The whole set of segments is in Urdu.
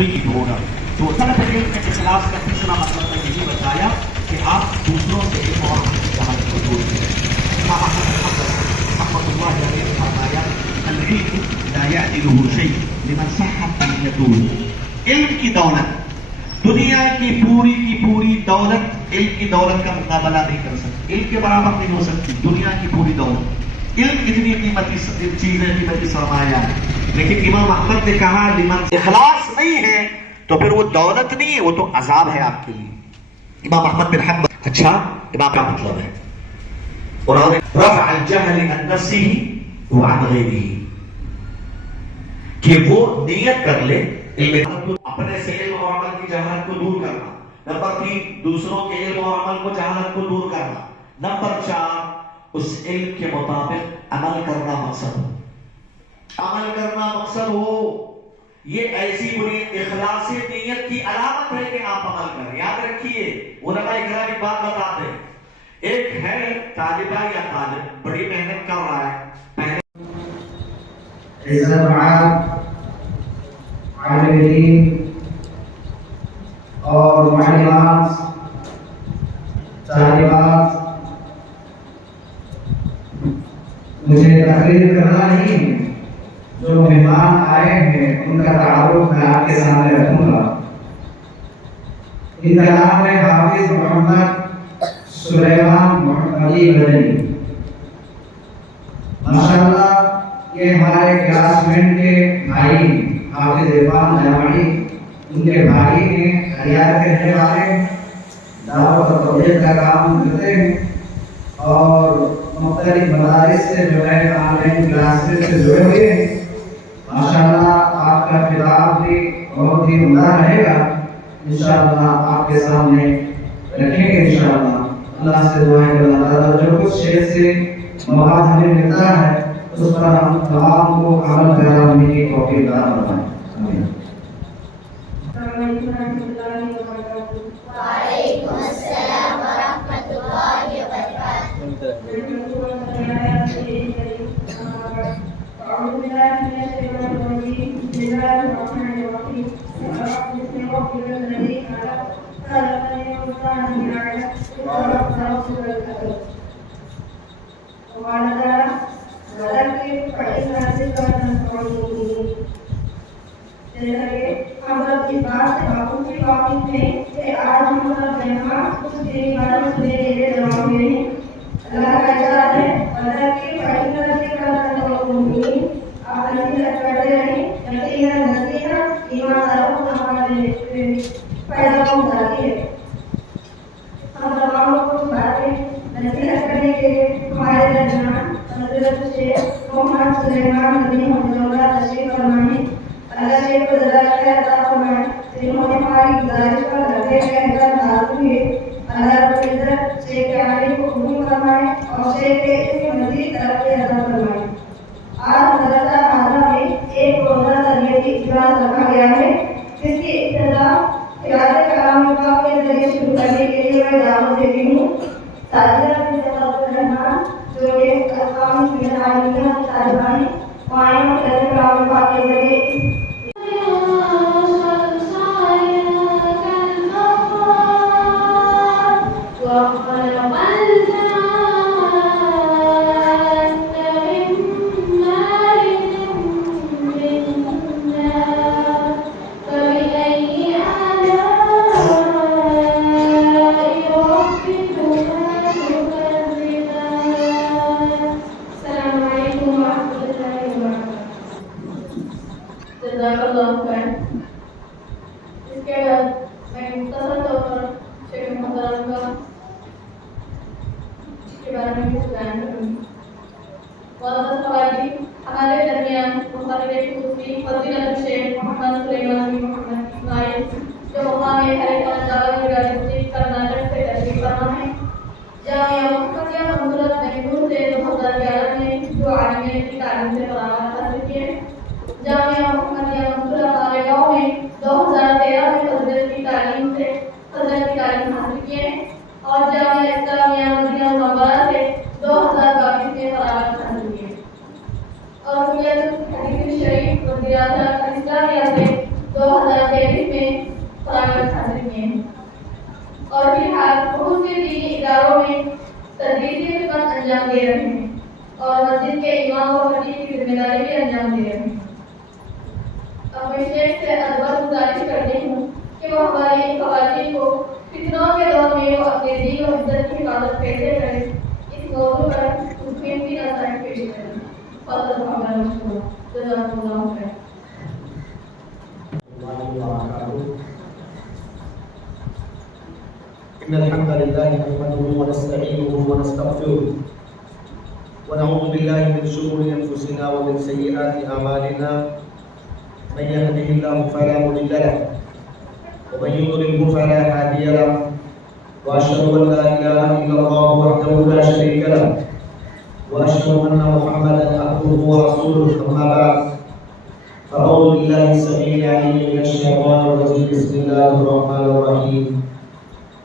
تو یہ ہوگا. تو طلب علم کے اخلاص کا تیسرا مطلب میں یہی بتایا کہ آپ دوسروں سے علم اور جہالت کو دور کریں. امام احمد بن حنبل رحمۃ اللہ علیہ نے فرمایا العلم لا يعدله شيء لمن صحت نیته. علم کی دولت دنیا کی پوری دولت علم کی دولت کا مقابلہ نہیں کر سکتی, علم کے برابر نہیں ہو سکتی. دنیا کی پوری دولت, علم اتنی قیمتی چیز ہے, قیمتی سرمایہ ہے. لیکن امام احمد نے کہا لمن اخلاص نہیں ہے تو پھر وہ دولت نہیں ہے, وہ تو عذاب ہے آپ کے لیے. امام احمد بن حنبل. اچھا امام کا مطلب ہے رفع الجهل عن نفسه وعن غيره, کہ وہ نیت کر لے اپنے سے علم اور عمل کی جہالت کو دور کرنا. نمبر 3 دوسروں کے علم اور عمل کو جہالت کو دور کرنا. نمبر 4 اس علم کے مطابق عمل کرنا مقصد ہو. عمل کرنا مقصد ہو, یہ ایسی بری اخلاص نیت کی علامت ہے کہ آپ عمل کریں. یاد رکھیے علماء کرام ایک بات بتاتے ہیں, ایک ہے طالبہ یا طالب بڑی محنت کر رہا ہے, پہلے عزت عالمین اور معلمات طالبات, مجھے تقریر کرنا نہیں ہے. جو مہمان آئے ہیں ان کا تعارف میں آپ کے سامنے رکھوں گا. ان کا نام ہے حافظ محمد سلیمان محمدی مدنی. ماشاءاللہ یہ ہمارے کلاس میٹ کے بھائی حافظ عرفان جامعی, ان کے بھائی ہیں, ہریانہ کے رہنے والے, دعوت و تبلیغ کا کام کرتے ہیں اور مختلف مدارس سے جو ہے آن لائن کلاسز سے جڑے ہوئے ہیں. ماشاءاللہ آپ کا خطاب بھی بہت ہی عمدہ رہے گا. انشاءاللہ آپ کے سامنے رکھیں گے. انشاءاللہ اللہ سے دعا ہے کہ اللہ تعالیٰ جو کچھ شیخ سے مواد ہمیں ملتا ہے اس پر ہم تمام کو عمل پیرا ہونے کی توفیق عطا فرمائے. آمین. وعلیکم السلام ورحمۃ اللہ وبرکاتہ. ہم لوگ اس بات سے واقف ہیں کہ آج ہم لوگ یہاں کچھ دیر بعد سنے لیے جمع ہوئے ہیں. اللہ کا اجازت ہے اللہ کے فائدہ سے کرنا آپ نصیحت کرتے رہیں. یقیناً نصیحت ایمانداروں کو ہمارے فائدہ پہنچاتی ہے. ہم تمام کو باتیں نصیحت کرنے کے لیے ہمارے درمیان حضرت شیخ محمد سلیمان مدنی حفظہ اللہ تشریف فرمائے. اللہ شیخ کو جزائے خیر عطا فرمائے. جنہوں نے ہماری گزارش پر لگے احترام حاصل ہوئے. اللہ رب العزت شیخ کے عالم کو قبول فرمائے اور شیخ کے علم میں مزید ترقی عطا فرمائے. آج مدرسہ حاضرہ میں ایک روزہ تربیتی اجلاس رکھا گیا ہے جس کی ابتدا قیادت کلام پاک کے ذریعے شروع کرنے کے لیے میں دعوت دیتی ہوں. ساتھیہ بنت الرحمان جو ایک اقوام عالمیہ طالبہ ہیں وہ آئیں اور قیادت کلام پاک کے ذریعے اس کے بعد میں مختصر طور پر شیخ محترم کا کے بارے میں کچھ بیان کروں گی. معزز خواتین, ہمارے درمیان مخاطب خصوصی فضیلت شیخ محمد سلیمان بن محمد اسماعیل جو مقام ہریکانچالا یونیورسٹی کرناٹک سے تشریف فرما ہے. جامعہ محمدیہ منصورت بنگلور سے 2011 میں جو عالمیت کی تعلیم سے فراغت حاصل کیے. جامعہ محمدیہ منصورت مالیگاؤں میں 2013 میں فضیلت کی تعلیم حاصل کیے اور جامعہ اسلامیہ مدینہ منورہ سے 2022 میں فراغت حاصل کیے اور کلیت حدیث شریف و دراسات اسلامیہ سے اور فی الحال بہت سے دینی اداروں میں تدریسی خدمت انجام دے رہے ہیں اور مسجد کے امام و خطیب کی ذمہ داری بھی انجام دے رہے ہیں۔ اب میں شیخ سے ادب گزارش کرتی ہوں کہ وہ ہماری ان خواتین کو فتنوں کے دور میں وہ اپنے دین و عزت کی حفاظت کیسے کریں، اس موضوع پر قیمتی نصائح پیش کریں۔ فضل محمد مشکور، جزاک اللہ خیر۔ إن الحمد لله نحمده ونستعينه ونستغفره ونعوذ بالله من شرور أنفسنا ومن سيئات أعمالنا من يهده الله فلا مضل له ومن يضلل فلا هادي له وأشهد أن لا إله إلا الله وحده لا شريك له وأشهد أن محمدا عبده ورسوله أما بعد فأعوذ بالله السميع العليم من الشيطان الرجيم بسم الله الرحمن الرحيم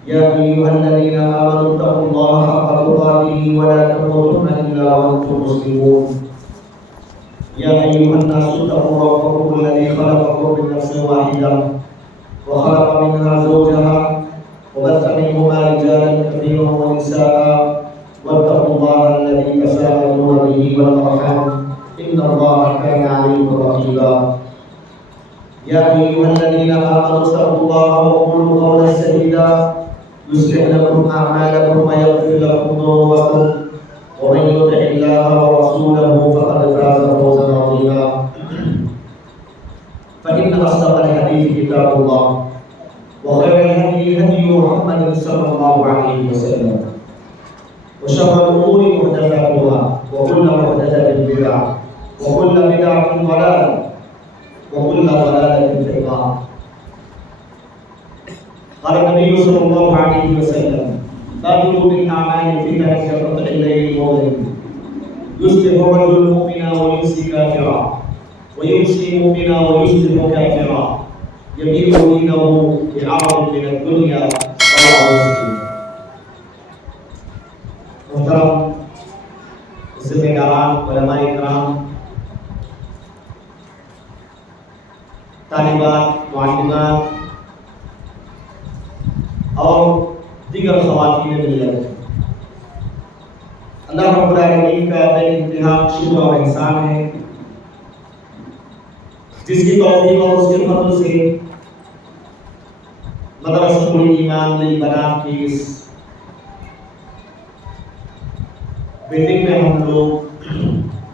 يا أيها الذين آمنوا اتقوا الله حق تقاته ولا تموتن إلا وأنتم مسلمون يا أيها الناس اتقوا ربكم الذي خلقكم من نفس واحدة وخلق منها زوجها وبث منهما رجالا كثيرا ونساء واتقوا الله الذي تساءلون به والأرحام إن الله كان عليكم رقيبا يا أيها الذين آمنوا اتقوا الله وقولوا قولا سديدا يصلح لكم أعمالكم ويغفر لكم ذنوبكم ومن يطع الله ورسوله فقد فاز فوزا عظيما فإن أصدق الحديث كتاب الله وخير الهدي هدي محمد صلى الله عليه وسلم وشر الأمور محدثاتها وكل محدثة بدعة وكل بدعة ضلالة وكل ضلالة في النار قال النبي صلى الله عليه وسلم بادروا بالأعمال فتنة كقطع الليل المظلم يصبح الرجل مؤمنا ويمسي كافرا ويمسي مؤمنا ويصبح كافرا يبيع دينه بعرض من الدنيا رواه مسلم۔ محترم ذمہ علماء کرام، طالبات، معلمات اور دیگر خواتین ملت، اللہ رب العالمین کا بے انتہا شکر اور احسان ہے جس کی توفیق اور اس کے فضل سے مدرسۃ الایمان نئی بنات کی اس بلڈنگ میں ہم لوگ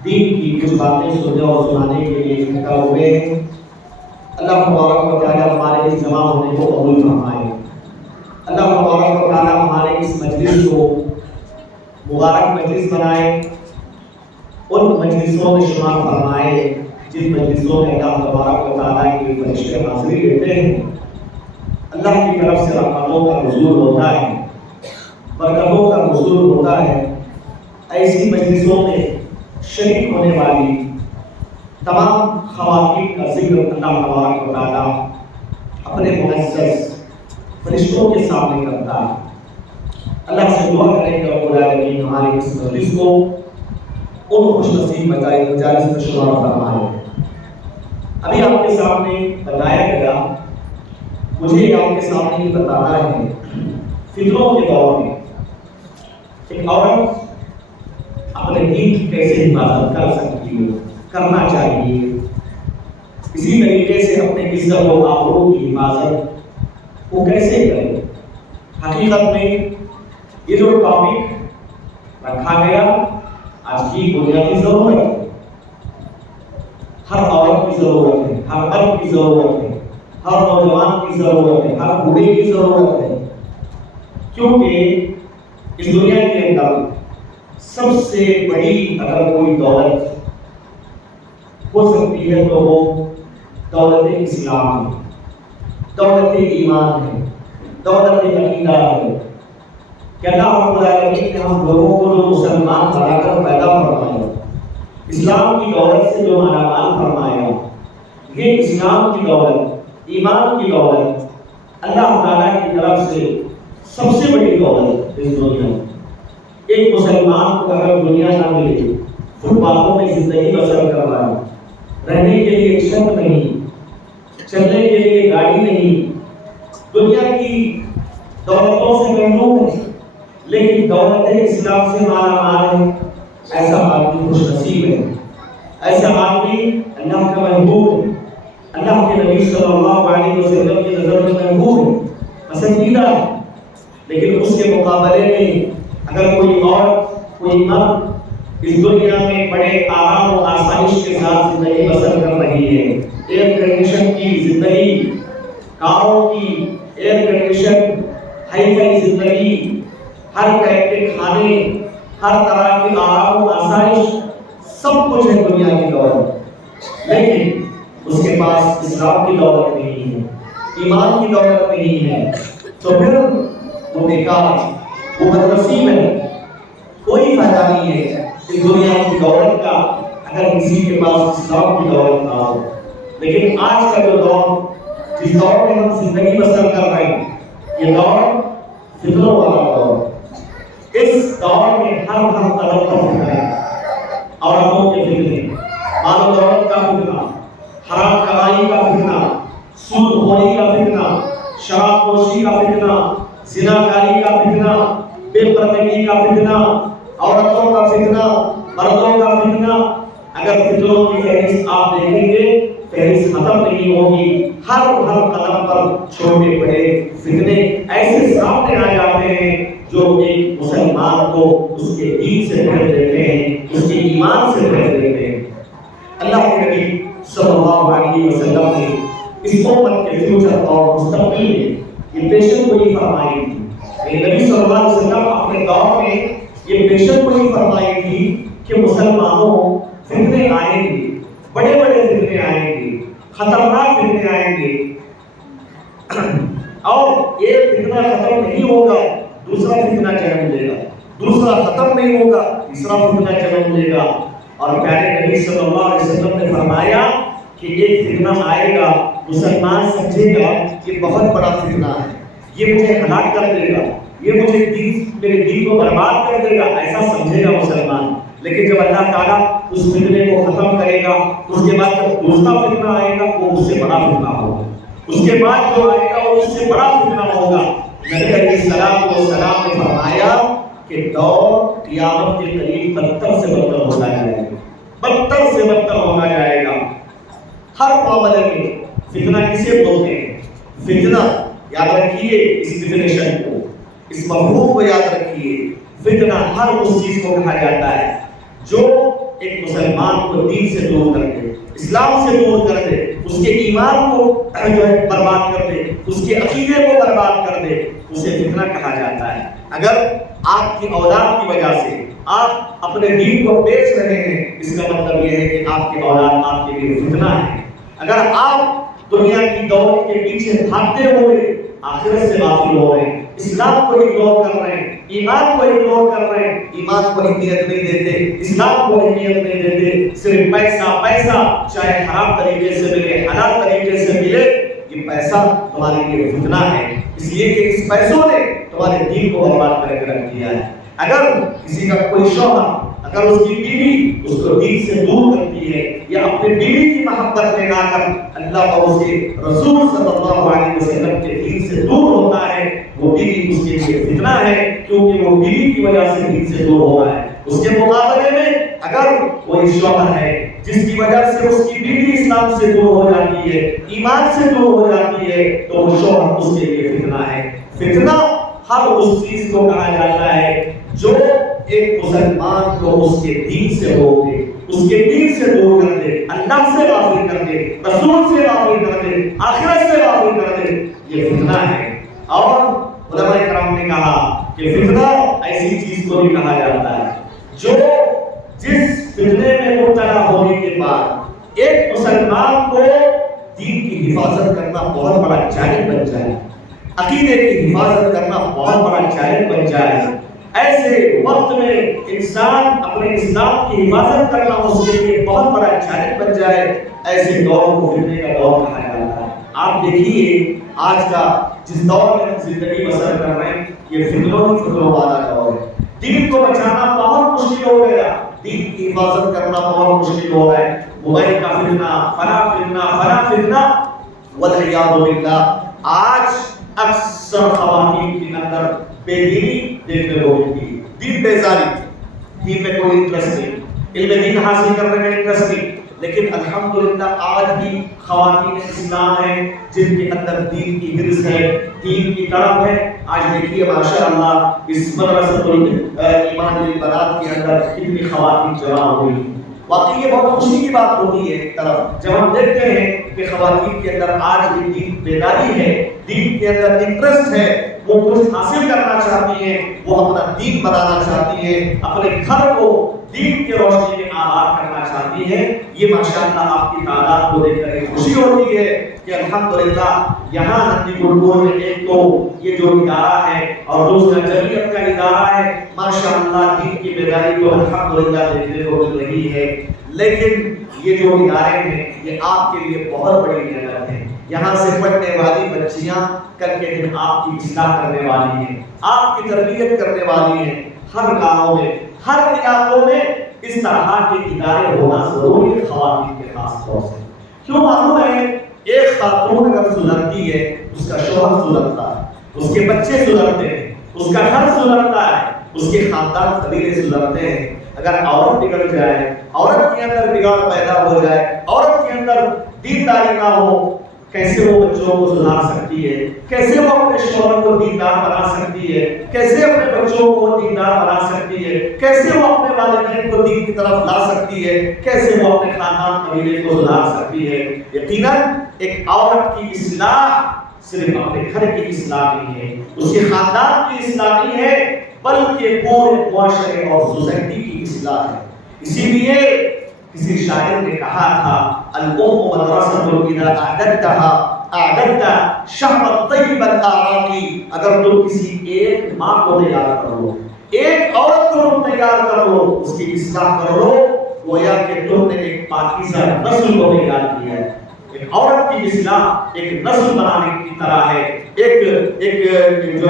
دین کی کچھ باتیں سننے اور سنانے کے لیے اکٹھا ہوئے ہیں۔ اللہ تبارک و تعالیٰ ہمارے اس جمع ہونے کو قبول فرمائے۔ اللہ تبارک و تعالیٰ ہمارے اس مجلس کو مبارک مجلس بنائے، ان مجلسوں میں شمار فرمائے جن مجلسوں میں اللہ تبارک و تعالیٰ کی فرشتے حاضری لیتے ہیں، اللہ کی طرف سے رحمتوں کا نزول ہوتا ہے، برکتوں کا نزول ہوتا ہے۔ ایسی مجلسوں میں شریک ہونے والی تمام خواتین کا ذکر اللہ تبارک و تعالیٰ اپنے معزز فرشتوں کے سامنے کرتا ہے۔ اللہ سے دعا کریں کہ رب العالمین ہمارے اس مجلس کو ان خوش نصیب مجالس میں شمار فرمائے۔ ابھی آپ کے سامنے بتایا گیا، مجھے آپ کے سامنے یہ بتانا ہے، فتنوں کے دور میں ایک عورت اپنے دین کی کیسے حفاظت کر سکتی ہے، کرنا چاہیے، اسی طریقے سے اپنے عزت و آبرو کی حفاظت وہ کیسے کرے۔ حقیقت میں یہ جو ٹاپک رکھا گیا آج کی بنیادی ضرورت ہے، ہر عورت کی ضرورت ہے، ہر مرد کی ضرورت ہے، ہر نوجوان کی ضرورت ہے، ہر بوڑھے کی ضرورت ہے، کیونکہ اس دنیا کے اندر سب سے بڑی اگر کوئی دولت ہو سکتی ہے تو وہ دولت اسلام ہے، دولت ایمان ہے، دولت عقیدہ ہے کہ اللہ رب العالمین نے ہم لوگوں کو جو مسلمان بنا کر پیدا فرمایا، اسلام کی دولت سے جو مالا فرمایا، یہ اسلام کی دولت، ایمان کی دولت اللہ تعالیٰ کی طرف سے سب سے بڑی دولت اس دنیا میں۔ ایک مسلمان کو اگر دنیا نہ ملے، فٹ پاتھوں میں زندگی بسر کر رہا ہے، رہنے کے لیے چھت نہیں، چلنے کے لیے گاڑی نہیں، دنیا کی دولتوں سے محروم ہے لیکن دولت اسلام سے مالا مال ہے، ایسا آدمی خوش نصیب ہے، ایسا آدمی اللہ کا محبوب ہے، اللہ کے نبی صلی اللہ علیہ وسلم کی نظر میں محبوب ہے، پسندیدہ ہے۔ لیکن اس کے مقابلے میں اگر کوئی عورت، کوئی مرد اس دنیا میں بڑے آرام و آسائش کے ساتھ زندگی بسر کر رہی ہے، ایئر کنڈیشن کی زندگی، کاروں کی ایئر کنڈیشن، ہائی فائی زندگی، ہر ٹائپ کے کھانے، ہر طرح کی آرام و آسائش، سب کچھ ہے دنیا کی دولت، لیکن اس کے پاس اسلام کی دولت نہیں ہے، ایمان کی دولت نہیں ہے، تو پھر وہ بیکار، وہ بدنصیب ہے، کوئی فائدہ نہیں ہے اس دنیا کی دولت کا اگر کسی کے پاس اسلام کی دولت نہ ہو۔ لیکن آج کا جو دور، جس دور میں ہم زندگی بسر کر رہے ہیں، یہ دور فتنوں والا دور، اس دور میں ہر قدم پر فتنے، عورتوں کے فتنے، مال و دولت کا فتنہ، حرام کمائی کا فتنہ، سود خوری کا فتنہ، شراب نوشی کا فتنہ، زنا کاری کا فتنہ، بے پردگی کا فتنہ، عورتوں کا فتنہ، مردوں کا فتنہ۔ اگر فتنوں کی فہرست آپ دیکھیں گے، فہرست ختم نہیں ہوگی، ہر قدم پر چھوٹے بڑے فتنے ایسے سامنے آ جاتے ہیں جو ایک مسلمان کو اس کے دین سے پھیر دیتے ہیں، اس کے ایمان سے پھیر دیتے ہیں۔ اللہ کے نبی صلی اللہ علیہ وسلم نے اس امت کے فیوچر اور مستقبل میں یہ پیشن گوئی فرمائی تھی۔ نبی صلی اللہ علیہ وسلم اپنے دور میں یہ پیشن گوئی فرمائی تھی کہ مسلمانوں فتنے آئیں گے، بڑے بڑے فتنے آئیں گے، خطرناک فتنے آئیں گے، اور ایک فتنہ ختم نہیں ہوگا دوسرا فتنہ جنم لے گا، دوسرا ختم نہیں ہوگا تیسرا فتنہ جنم لے گا۔ اور پیارے نبی صلی اللہ علیہ وسلم نے فرمایا کہ ایک فتنہ آئے گا، مسلمان سمجھے گا یہ بہت بڑا فتنہ ہے، یہ مجھے ہلاک کر دے گا، یہ مجھے میرے دین کو برباد کر دے گا، ایسا سمجھے گا مسلمان۔ لیکن جب اللہ تعالیٰ اس فتنے کو ختم کرے گا، اس کے بعد جب دوسرا فتنہ آئے گا وہ اس سے بڑا فتنہ ہوگا، اس کے بعد جو آئے گا وہ اس سے بڑا فتنہ ہوگا۔ نبی علیہ السلام نے فرمایا کہ دور قیامت کے قریب بدتر سے بدتر ہوتا جائے گا، بدتر سے بدتر ہوتا جائے گا۔ ہر معاملے میں فتنہ کسے بولتے ہیں؟ فتنہ یاد رکھیے، اس ڈیفینیشن کو، اس مفہوم کو یاد رکھیے۔ فتنہ ہر اس چیز کو کہا جاتا ہے جو ایک مسلمان کو دین سے دور کر دے، اسلام سے دور کر دے، اس کے ایمان کو جو ہے برباد کر دے، اس کے عقیدے کو برباد کر دے، اسے فتنہ کہا جاتا ہے۔ اگر آپ کی اولاد کی وجہ سے آپ اپنے دین کو بیچ رہے ہیں، اس کا مطلب یہ ہے کہ آپ کی اولاد آپ کے لیے فتنہ ہے۔ اگر آپ دنیا کی دولت کے پیچھے بھاگتے ہوئے آخرت سے غافل ہو رہے ہیں، اسلام کو اگنور کر رہے ہیں، ایمان کو اگنور کر رہے ہیں، ایمان کو اہمیت نہیں دیتے، اسلام کو اہمیت نہیں دیتے، صرف پیسہ چاہے حرام طریقے سے ملے، حلال طریقے سے ملے، یہ پیسہ تمہارے لیے فتنہ ہے، اس لیے کہ اس پیسوں نے تمہارے دین کو برباد کر کے رکھ دیا ہے۔ اگر کسی کا کوئی شوہر، اگر اس کی بیوی اس کو دین سے دور کرتی ہے، یا اپنی بیوی کی محبت میں لا کر اللہ اور اس کے رسول صلی اللہ علیہ وسلم کے دین سے دور ہوتا ہے، وہ بیوی اس کے لیے فتنہ ہے، کیونکہ وہ بیوی کی وجہ سے دین سے دور ہو رہا ہے۔ اس کے مقابلے میں اگر کوئی شوہر ہے جس کی وجہ سے اس کی بیوی اسلام سے دور ہو جاتی ہے، ایمان سے دور ہو جاتی ہے، تو وہ شوہر اس کے لیے فتنہ ہے۔ فتنہ ہر اس چیز کو کہا جاتا ہے جو ایک مسلمان کو اس کے دین سے روک دے، اس کے دین سے دور کر دے، اللہ سے غافل کر دے، رسول سے غافل کر دے، آخرت سے غافل کر دے، یہ فتنہ ہے۔ اور علماء کرام نے کہا کہ فتنہ ایسی چیز کو بھی کہا جاتا ہے جو جس فتنے میں مبتلا ہونے کے بعد ایک مسلمان کو دین کی حفاظت کرنا بہت بڑا چیلنج بن جائے، عقیدے کی حفاظت کرنا بہت بڑا چیلنج بن جائے۔ ایسے وقت میں انسان اپنے اسلام کی حفاظت کرنا اس کے لیے بہت بڑا چیلنج بن جائے، ایسے دور کو فتنے کا دور کہا جاتا ہے۔ آپ دیکھیے آج کا جس دور میں ہم زندگی بسر کر رہے ہیں، یہ فتنوں والا دور ہے۔ دین کو بچانا بہت مشکل ہو گیا، دین کی حفاظت کرنا بہت مشکل ہو رہا ہے۔ موبائل کا فتنہ، فلاں فتنہ والعیاذ باللہ۔ آج اکثر خواتین کے اندر بے دینی دیکھنے کو ملتی ہے، دین بیزاری، دین میں کوئی انٹرسٹ نہیں، علم دین حاصل کرنے میں انٹرسٹ نہیں. لیکن الحمدللہ آج بھی خواتین اسلام ہیں جن کے اندر دین کی حرص ہے، دین کی طرف ہے. آج دیکھیے ماشاءاللہ اس مدرسۃ الایمان للبنات کے اندر کتنی خواتین جمع ہوئی. واقعی یہ بہت خوشی کی بات ہوتی ہے ایک طرف جب ہم دیکھتے ہیں کہ خواتین کے اندر آج بھی دین بیداری ہے، دین کے اندر انٹرسٹ ہے، وہ کچھ حاصل کرنا چاہتی ہیں، وہ اپنا دین بنانا چاہتی ہیں، اپنے گھر کو دین کی روشنی میں آباد کرنا چاہتی ہیں. یہ ماشاءاللہ آپ کی تعداد کو دیکھ کر ایک خوشی ہوتی ہے کہ الحمدللہ یہاں نندی گڑگور میں ایک تو یہ جو ادارہ ہے اور دوسرا جمعیت کا ادارہ ہے، ماشاءاللہ دین کی بیداری کو الحمدللہ دیکھنے کو مل رہی ہے. لیکن یہ جو ادارے ہیں یہ آپ کے لیے بہت بڑی نعمت ہے. یہاں سے پڑھنے والی بچیاں کل کے دن آپ کی اصلاح کرنے والی ہیں، آپ کی تربیت کرنے والی ہیں. ہر گاؤں میں، ہر علاقوں میں اس طرح کے ادارے ہونا ضروری ہے خواتین کے خاص طور سے. کیوں معلوم ہے ایک خاتون اگر سدھرتی ہے اس کا شوہر سدھرتا ہے، اس کے بچے سدھرتے ہیں، اس کا گھر سدھرتا ہے، اس کے خاندان قبیلے سدھرتے ہیں. اگر عورت بگڑ جائے، عورت کے اندر بگاڑ پیدا ہو جائے، عورت کے اندر دینداری نہ ہو، کیسے وہ بچوں کو سدھار سکتی ہے، کیسے وہ اپنے شوہر کو دیندار بنا سکتی ہے، کیسے اپنے بچوں کو دیندار بنا سکتی ہے، کیسے وہ اپنے والدین کو دین کی طرف لا سکتی ہے، کیسے وہ اپنے خاندان قبیلے کو سدھار سکتی ہے. یقیناً ایک عورت کی اصلاح صرف اپنے گھر کی اصلاح نہیں ہے، اس کے خاندان کی اصلاح نہیں ہے، بلکہ پورے معاشرے اور سوسائٹی کی اصلاح ہے. اسی لیے کسی شاعر نے کہا تھا الام مدرسۃ اذا اعددتها اعددت شعبا طیبا الاعراقی. اگر تم کسی ایک ماں کو تیار کر لو، ایک عورت کو تم تیار کر لو، اس کی اصلاح کر لو، گویا کہ تم نے ایک پاکیزہ نسل کو تیار کیا ہے. ایک عورت کی اصلاح ایک نسل بنانے کی طرح ہے، ایک جو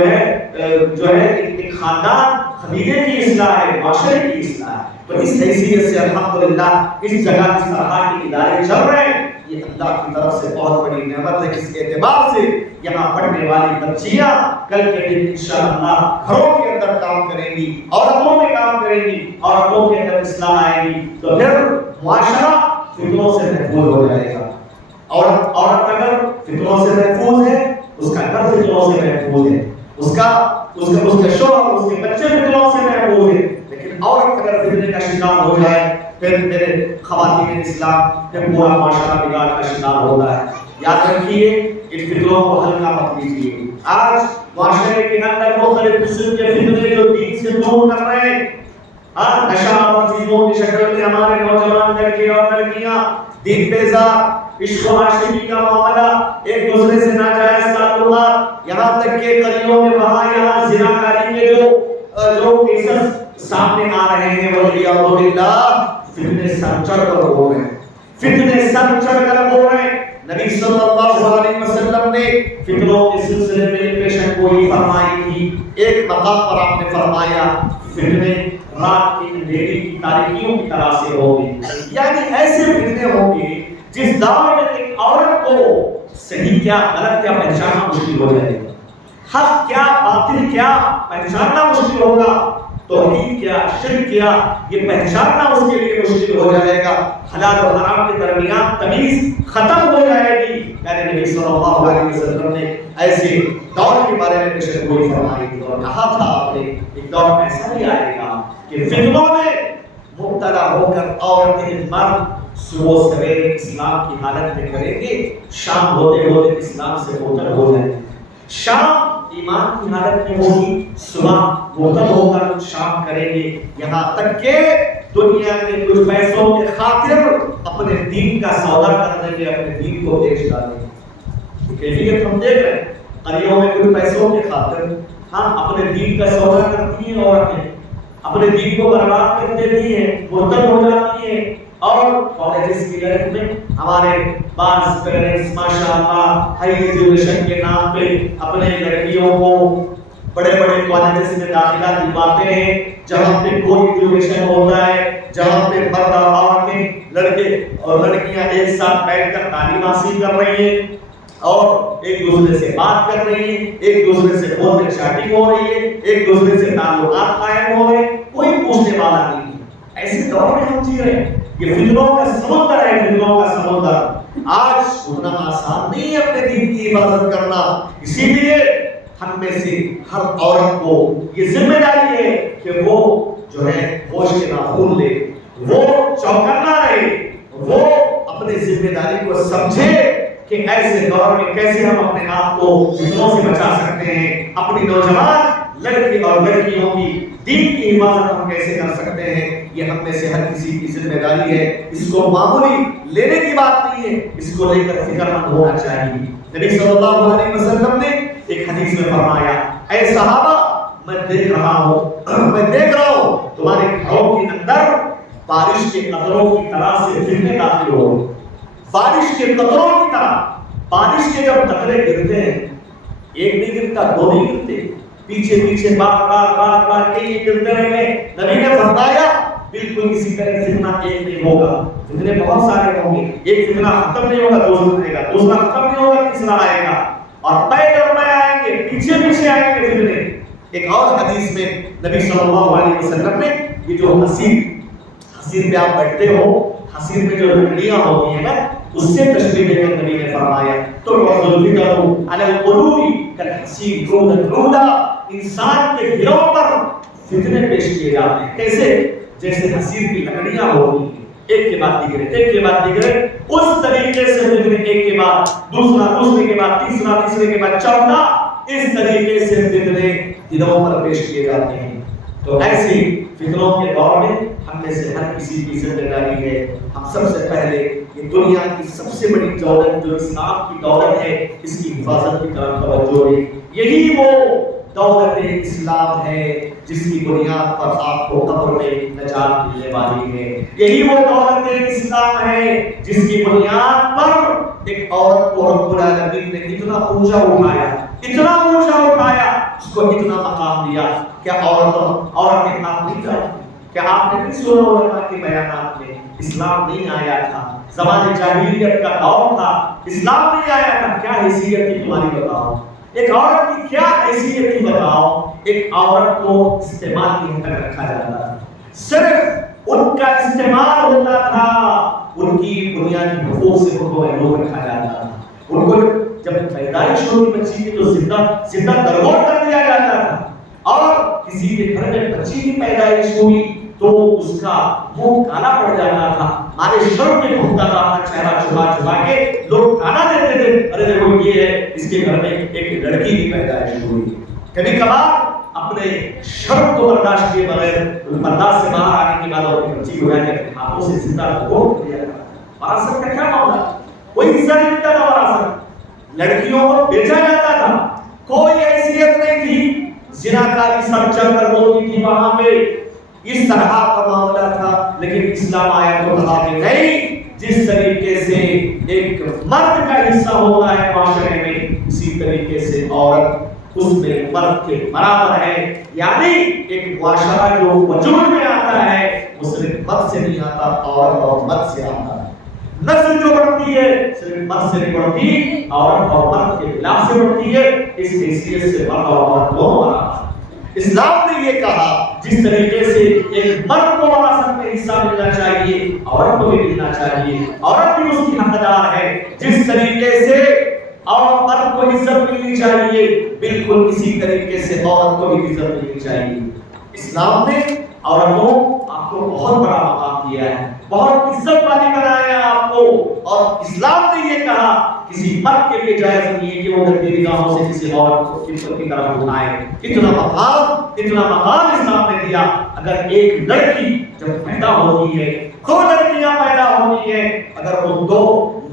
ہے ایک خاندان قبیلے کی اصلاح ہے، معاشرے کی اصلاح ہے. تو اس حیثیت سے الحمدللہ اس جگہ اس طرح کے ادارے چل رہے ہیں، یہ اللہ کی طرف سے بہت بڑی نعمت ہے. اس اعتبار سے یہاں پڑھنے والی بچیاں کل کے دن انشاءاللہ گھروں کے اندر کام کریں گی، عورتوں میں کام کریں گی، عورتوں کے اندر اصلاح آئے گی، تو پھر معاشرہ فتنوں سے محفوظ ہو جائے گا. عورت اگر فتنوں سے محفوظ ہے، اس کا گھر فتنوں سے محفوظ ہے، اس کا شوہر، اس کے بچے فتنوں سے محفوظ ہیں. لیکن عورت اگر فتنے کا شکار ہو جائے پھر میرے خواتین اسلام پھر پورا معاشرہ بگاڑ کا شکار ہوتا ہے. یاد رکھیے ان فتنوں کو ہلکا مت لیجیے. آج معاشرے کے اندر مختلف قسم کے فتنے جو دین سے دور کر رہے ہیں، نشہ اور چیزوں کی شکل میں ہمارے نوجوان لڑکے اور لڑکیاں دین بیزار، عشق و عاشقی کا معاملہ، ایک دوسرے سے ناجائز تعلقات، یہاں تک کہ گلیوں میں وہاں یہاں زناکاری کے جو کیسز سامنے آ رہے ہیں، والعیاذ باللہ فتنے سر چڑھ کر ہو رہے ہیں، فتنے سر چڑھ کر ہو رہے ہیں. نبی صلی اللہ علیہ وسلم نے فتنوں کے سلسلے میں پیشن گوئی فرمائی تھی. ایک مقام پر آپ نے فرمایا فتنے رات کی اندھیری کی تاریکیوں کی طرح سے ہوں گے، یعنی ایسے فتنے ہوں گے جس دور میں ایک عورت کو صحیح کیا غلط کیا پہچاننا مشکل ہو جائے گا، حق کیا باطل کیا پہچاننا مشکل ہوگا، توحید کیا شرک کیا یہ پہچاننا اس کے لیے مشکل ہو جائے گا. حلال اور حرام کے درمیان تمیز ختم ہو جائے گی. میرے نبی صلی اللہ علیہ وسلم نے ایسے دور کے بارے میں پیشن گوئی فرمائی تھی اور کہا تھا آپ نے ایک دور ایسا بھی آئے گا کہ فتنوں میں مبتلا ہو کر عورتیں مرد صبح سویرے اسلام کی حالت میں کریں گے، شام ہوتے ہوتے اسلام سے ہوتر ہو جائیں گے. شام ایمان کی حالت میں ہوگی، صبح ہوتر ہو کر شام کریں گے، یہاں تک کہ دنیا کے کچھ پیسوں کے خاطر اپنے دین کا سودا کرنے کے اپنے دین کو بیچ ڈالیں گے. کیفیت ہم دیکھ رہے ہیں قریوں میں کچھ پیسوں کے خاطر اپنے دین کا سودا کرتی ہیں، عورتیں اپنے دین کو برباد کر دیتی ہیں، مرتد ہو جاتی ہیں. اور کالجز کی لائف میں ہمارے بعض پیرنٹس ماشاءاللہ ہائی ایجوکیشن کے نام پہ اپنے لڑکیوں کو بڑے بڑے کالجز میں داخلہ دلواتے ہیں جہاں پہ کوئی ایجوکیشن ہوتا ہے، جہاں پہ مرد عورتیں لڑکے اور لڑکیاں ایک ساتھ بیٹھ کر تعلیم حاصل کر رہی ہیں. اور ایک دوسرے سے بات کر رہی ہے، ایک دوسرے سے فون میں چیٹنگ ہو رہی ہے، ایک دوسرے سے تعلقات قائم ہو رہے ہیں، کوئی پوچھنے والا نہیں ہے۔ ایسے دور میں ہم جی رہے ہیں، یہ فتنوں کا سمندر ہے، فتنوں کا سمندر۔ آج اتنا آسان نہیں ہے اپنے دین کی حفاظت کرنا، اسی لیے ہم میں سے ہر عورت کو یہ ذمہ داری ہے کہ وہ جو ہے ہوش کے ناخن لے، وہ چوکنا رہے، وہ اپنے ذمہ داری کو سمجھے کہ ایسے دور میں کیسے ہم اپنے آپ کو فتنوں سے بچا سکتے ہیں، اپنی نوجوان لڑکی اور لڑکیوں کی دین کی حفاظت ہم کیسے کر سکتے ہیں۔ یہ ہم میں سے ہر کسی کی ذمہ داری ہے، اس کو معمولی لینے کی بات نہیں ہے، اس کو لے کر فکر مند ہونا چاہیے۔ نبی صلی اللہ علیہ وسلم نے ایک حدیث میں فرمایا، اے صحابہ میں دیکھ رہا ہوں تمہارے گھروں کے اندر بارش کے قطروں کی طرح سے فتنے داخل ہو رہے، بارش کے قطروں کی طرح۔ بارش کے جب قطرے گرتے ہیں، ایک نہیں گرتا، دو نہیں گرتے، پیچھے پیچھے بار بار کئی گرتے رہے۔ نبی نے فرمایا بالکل اسی طرح فتنہ ایک نہیں ہوگا، فتنے بہت سارے ہوں گے، ایک فتنہ ختم نہیں ہوگا دوسرا آئے گا، دوسرا ختم نہیں ہوگا تیسرا آئے گا، اور پے در پے آئیں گے، پیچھے پیچھے آئیں گے فتنے۔ ایک اور حدیث میں نبی صلی اللہ علیہ وسلم نے یہ جو حسیر پہ آپ بیٹھتے ہو، حسیر میں جو لکڑیاں ہوتی ہیں نا، اس سے تشبیہ دے کر نبی نے فرمایا تو الفطر علی القلوب کالحسیر عودا، انسان کے دلوں پر فتنے پیش کیے جاتے ہیں کیسے؟ جیسے حسیر کی لکڑیاں ہوتی ہیں، ایک کے بعد دیگرے، ایک کے بعد دیگرے، اس طریقے سے فتنے ایک کے بعد دوسرا، دوسرے کے بعد تیسرا، تیسرے کے بعد چوتھا، اس طریقے سے فتنے دلوں پر پیش کیے جاتے ہیں۔ تو ایسی فتنوں کے دور میں ہم میں سے ہر کسی کی ذمہ داری ہے، ہم سب سے پہلے یہ دنیا کی سب سے بڑی دولت جو اسلام کی دولت ہے، اس کی حفاظت کی طرف توجہ ہے۔ یہی وہ دولت اسلام ہے جس کی بنیاد پر آپ کو قبر میں نجات ملنے والی ہے۔ یہی وہ دولت اسلام ہے جس کی بنیاد پر ایک عورت کو رب العالمین نے اتنا اونچا اٹھایا، اتنا اونچا اٹھایا، اس کو اتنا مقام دیا۔ کیا عورت کے نام نہیں جاتی؟ کیا آپ نے نہیں سنا علماء کے بیانات میں اسلام نہیں آیا تھا، زمانے جاہلیت کا دور تھا، اسلام نہیں آیا تھا، کیا حیثیت تھی تمہاری بتاؤ؟ ایک عورت کی کیا حیثیت تھی بتاؤ؟ ایک عورت کو استعمال کی حد تک رکھا جاتا تھا، صرف ان کا استعمال ہوتا تھا، ان کی بنیادی حقوق سے ان کو محروم رکھا جاتا تھا۔ ان کو جب پیدائش ہوئی بچی کی تو زندہ درگور کر دیا جاتا تھا، اور کسی کے گھر میں بچی کی پیدائش ہوئی تو اس کا منہ کالا پڑ جاتا تھا، ہمارے شرم میں گھومتا تھا، اپنا چہرہ چھپا چھپا کے لوگ کانا دیتے تھے، ارے دیکھو یہ ہے، اس کے گھر میں ایک لڑکی کی پیدائش ہوئی۔ کبھی کبھار اپنے شرم کو برداشت کیے بغیر برداشت سے باہر آنے کے بعد اپنی بچی کو اپنے ہاتھوں سے زندہ کو دیا جاتا۔ وراثت کا کیا معاملہ؟ کوئی حصہ نہیں ملتا تھا وراثت، لڑکیوں کو بیچا جاتا تھا، کوئی حیثیت نہیں تھی، زناکاری سب چل کر ہوتی تھی وہاں پہ، اس طرح کا معاملہ تھا۔ لیکن اسلام آیا تو کہا کہ نہیں، جس طریقے سے ایک مرد کا حصہ ہوتا ہے معاشرے میں، اسی طریقے سے عورت اس میں مرد کے برابر ہے۔ یعنی ایک معاشرہ جو وجود میں آتا ہے وہ صرف مرد سے نہیں آتا، عورت اور مرد سے آتا ہے۔ نسل جو بڑھتی ہے صرف مرد سے نہیں بڑھتی، عورت اور مرد کے خلاف سے بڑھتی ہے، اس حیثیت سے مرد اور عورت دونوں برابر۔ اسلام نے یہ کہا جس طریقے سے ایک مرد کو وراثت میں حصہ ملنا چاہیے، عورت کو بھی ملنا چاہیے، عورت بھی اس کی حقدار ہے، جس طریقے سے اور مرد کو عزت ملنی چاہیے، بالکل اسی طریقے سے عورت کو بھی عزت ملنی چاہیے۔ اسلام نے عورتوں آپ کو بہت بڑا مقام دیا ہے، بہت عزت والی بنایا آپ کو، اور اسلام نے یہ کہا کسی مرد کے لیے جائز نہیں ہے کہ وہ اپنی نگاہوں سے کسی عورت کو عزت کی طرف اٹھائے۔ اتنا مقام اسلام نے دیا۔ اگر ایک لڑکی جب پیدا ہوتی ہے، دو لڑکیاں پیدا ہوتی ہیں، اگر وہ دو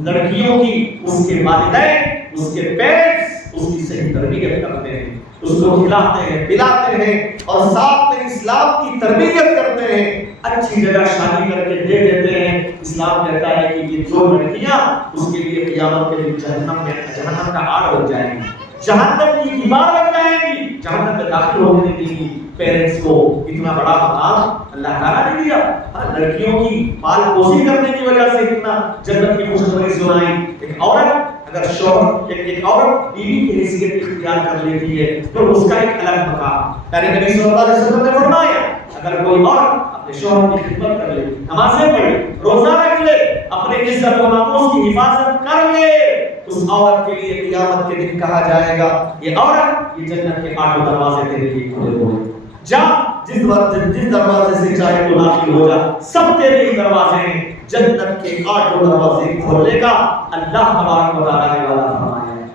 لڑکیوں کی اس کے والدین، اس کے پیرنٹس اس کی صحیح تربیت کرتے ہیں، اس کو کھلاتے ہیں پلاتے ہیں اور ساتھ میں اسلام کی تربیت کرتے ہیں، اچھی جگہ شادی کر کے دے دیتے ہیں، اسلام کہتا ہے کہ یہ دو لڑکیاں اس کے لیے قیامت کے دن جہنم کا آڑ بن جائیں گی، جہنم کی دیوار بن جائیں گی، جہنم میں داخل ہونے نہیں دیں گی۔ پیرنٹس کو اتنا بڑا مقام اللہ تعالیٰ نے دیا، لڑکیوں کی پال پوسی کرنے کی وجہ سے اتنا جنت کی خوشخبری سنائی۔ ایک عورت اگر شوہر ایک عورت بیوی کی حیثیت اختیار کر لیتی ہے تو اس کا ایک الگ مقام. پیارے نبی صلی اللہ علیہ وسلم نے فرمایا اگر کوئی عورت اپنے شوہر کی خدمت کر لے, نمازیں پڑھے, روزہ رکھ لے, اپنے عزت و ناموس کی حفاظت کر لے, اس عورت کے لیے قیامت کے دن کہا جائے گا یہ عورت, یہ جنت کے 8 دروازے تیرے لیے کھلے ہوئے, جا جس دروازے سے چاہے تو داخل ہو جا, سب تیرے ہی دروازے ہیں, جنت کے 8 دروازے کھولے گا اللہ تبارک و تعالی نے وعدہ فرمایا ہے.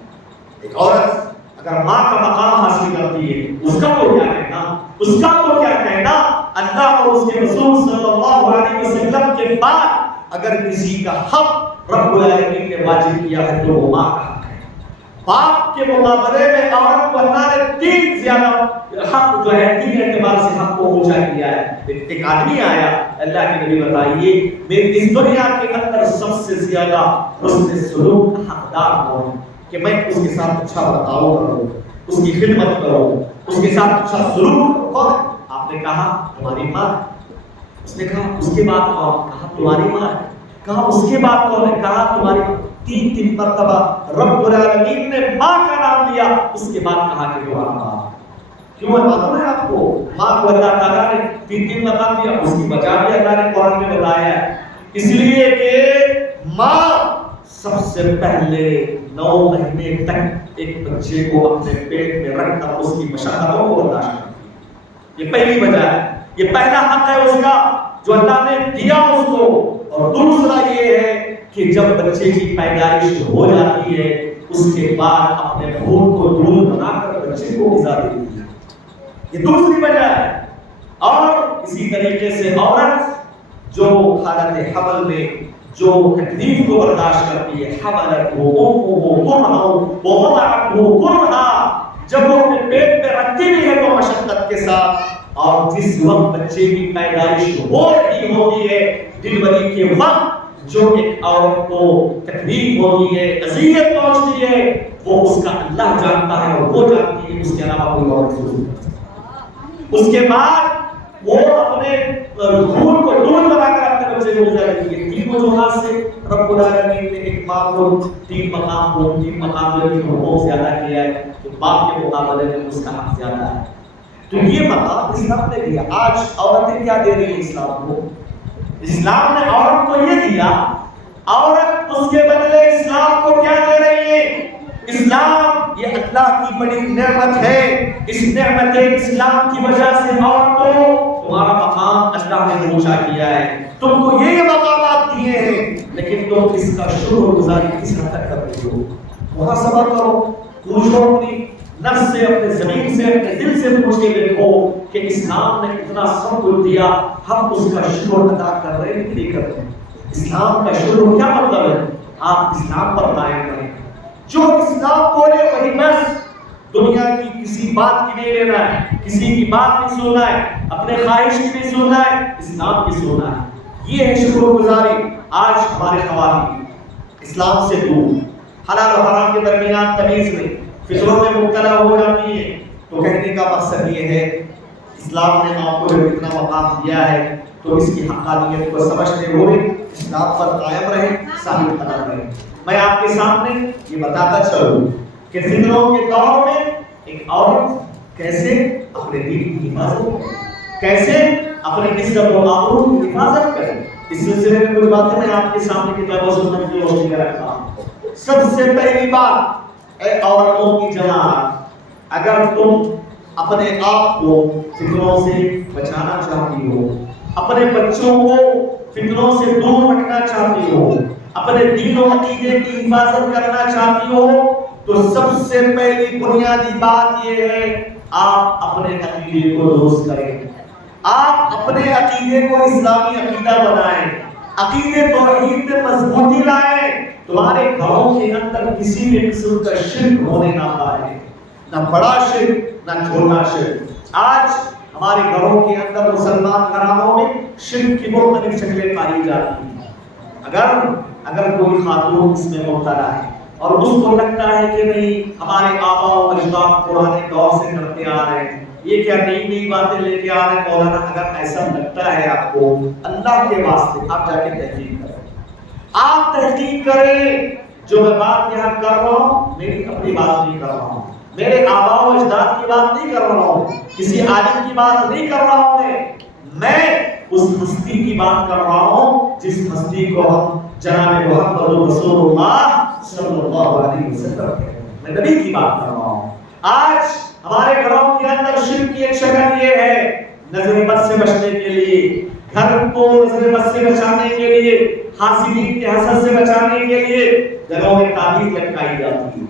ایک عورت اگر ماں کا مقام حاصل کرتی ہے اس کا تو کیا کہنا, اس کا تو کیا کہنا, اللہ اور اس کے رسول صلی اللہ علیہ وسلم کے بعد اگر کسی کا حق رب العالمین نے واجب کیا ہے تو وہ ماں کا حق ہے. باپ کے مقابلے میں عورت کو اللہ نے 3 زیادہ حق جو ہے 3 اعتبار سے حق کو اونچا کیا ہے. ایک آدمی آیا, اللہ کے نبی بتائیے میں اس دنیا کے اندر سب سے زیادہ حسن سلوک کا حقدار ہوں کہ میں اس کے ساتھ اچھا برتاؤ کروں, اس کی خدمت کروں, اس کے ساتھ اچھا سلوک کروں. آپ نے کہا تمہاری ماں, اس نے کہا اس کے بعد کون, کہا تمہاری ماں, کہا اس کے بعد کون ہے, کہا تمہاری ماں. 3 مرتبہ رب العالمین نے ماں کا نام لیا, اس کے بعد کہا کہ تمہارا ماں. کیوں ہے معلوم ہے آپ کو, ماں کو اللہ تعالیٰ نے 3 مقام دیا, اس کی بجا بھی اللہ نے قرآن میں بتایا ہے, اس لیے کہ ماں سب سے پہلے 9 مہینے تک ایک بچے کو اپنے پیٹ میں رکھ کر اس کی مشقتوں کو برداشت کرتی ہے. یہ پہلی وجہ ہے, یہ پہلا حق ہے اس کا جو اللہ نے دیا اس کو. اور دوسرا یہ ہے کہ جب بچے کی پیدائش ہو جاتی ہے اس کے بعد اپنے خون کو دودھ بنا کر بچے کو غذا دیتی ہے. یہ دوسری وجہ ہے. اور اسی طریقے سے عورت جو حالت حمل میں جو تکلیف کو برداشت کرتی ہے, حملت وہ جب وہ اپنے پیٹ میں رکھتی بھی ہے تو مشقت کے ساتھ, اور جس وقت بچے کی پیدائش ہو رہی ہوتی ہے ڈلیوری کے وقت جو ایک عورت کو تکلیف ہوتی ہے, اذیت پہنچتی ہے, وہ اس کا اللہ جانتا ہے اور وہ جانتی ہے, اس کے علاوہ کوئی اور محسوس نہیں کرتا. اس کے بعد وہ اپنے خون کو دودھ بنا کر اپنے بچے کو غذا دیتی ہے. 3 وجوہات سے رب العالمین نے ایک ماں کو 3 مقام میں حقوق زیادہ کیا ہے, تو باپ کے مقابلے میں اس کا حق زیادہ ہے. تو یہ مقام اسلام نے دیا. آج عورتیں کیا دے رہی ہیں اسلام کو, اسلام نے عورت کو یہ دیا, عورت اس کے بدلے اسلام کو کیا دے رہی ہے. اسلام یہ اللہ کی بڑی نعمت ہے, اس نعمت اسلام کی وجہ سے عورت کو تمہارا مقام اللہ نے اونچا کیا ہے, تم کو یہ مقامات دیے ہیں, لیکن تم اس کا شکر گزاری کس حد تک کر رہے ہو. محاسبہ کرو, پوچھو اپنی نفس سے, اپنے زمین سے, اپنے دل سے پوچھ کے دیکھو کہ اسلام نے اتنا سب کچھ دیا, ہم اس کا شکر ادا کر رہے ہیں کہ نہیں کر رہے. اسلام کا شکر کیا مطلب ہے, آپ اسلام پر قائم رہیں, جو اسلام بولے وہی بس, دنیا کی کسی بات کی نہیں لینا ہے, کسی کی بات نہیں سننا ہے, اپنے خواہش کی نہیں سننا ہے, اسلام کی سننا ہے. یہ ہے شکر گزاری. آج ہمارے خواتین اسلام سے دور, حلال و حرام کے درمیان تمیز نہیں, فطروں میں مبتلا ہو جاتی ہے. تو کہنے کا مقصد یہ ہے اسلام نے آپ کو جو اتنا مقام دیا ہے تو اس کی حقانیت کو سمجھتے ہوئے اسلام پر قائم رہیں, ثابت قدم رہیں. میں آپ کے سامنے یہ بتاتا چلوں کہ فطروں کے دور میں ایک عورت کیسے اپنے دین کی حفاظت کرے, کیسے اپنے عزت و آبرو کی حفاظت کرے. اس سلسلے میں کچھ باتیں میں آپ کے سامنے کتاب و سنت کی روشنی میں رکھتا ہوں. سب سے پہلی بات, اے عورتوں کی جماعت, اگر تم اپنے آپ کو فطروں سے بچانا چاہتی ہو, اپنے بچوں کو فطروں سے دور رکھنا چاہتی ہو, اپنے دین و عقیدے کی حفاظت کرنا چاہتی ہو, تو سب سے پہلی بنیادی بات یہ ہے آپ اپنے عقیدے کو درست کریں, آپ اپنے عقیدے کو اسلامی عقیدہ بنائیں, عقیدے توحید میں مضبوطی لائیں. تمہارے گھروں کے اندر کسی بھی قسم کا شرک ہونے نہ پائے, نہ بڑا شرک نہ چھوٹا شرک. آج ہمارے گھروں کے اندر مسلمان گھرانوں میں شرک کی مختلف شکلیں پائی جاتی ہیں. اگر کوئی خاتون اس میں مبتلا ہے اور اس کو لگتا ہے کہ نہیں ہمارے آبا و اجداد پرانے دور سے کرتے آ رہے ہیں, یہ کیا نئی باتیں لے کے آ رہے ہیں مولانا, اگر ایسا لگتا ہے آپ کو, اللہ کے واسطے آپ جا کے تحقیق کریں. آپ تحقیق کریں جو میں بات یہاں کر رہا ہوں میری اپنی بات نہیں کر رہا ہوں، میرے آباء و اجداد کی بات نہیں کر رہا ہوں، کسی عالم کی بات نہیں کر رہا ہوں، میں اس ہستی کی بات کر رہا ہوں جس ہستی کو ہم جناب محمد رسول اللہ صلی اللہ علیہ وسلم کہتے ہیں۔ میں نبی کی بات کر رہا ہوں۔ آج ہمارے گھروں کے اندر شرک کی ایک شکل یہ ہے، نظر بد سے بچنے کے لیے، گھر کو نظر بد سے بچانے کے لیے، حاسدین کے حسد سے بچانے کے لیے گھروں میں تعویذ لٹکائی جاتی ہے۔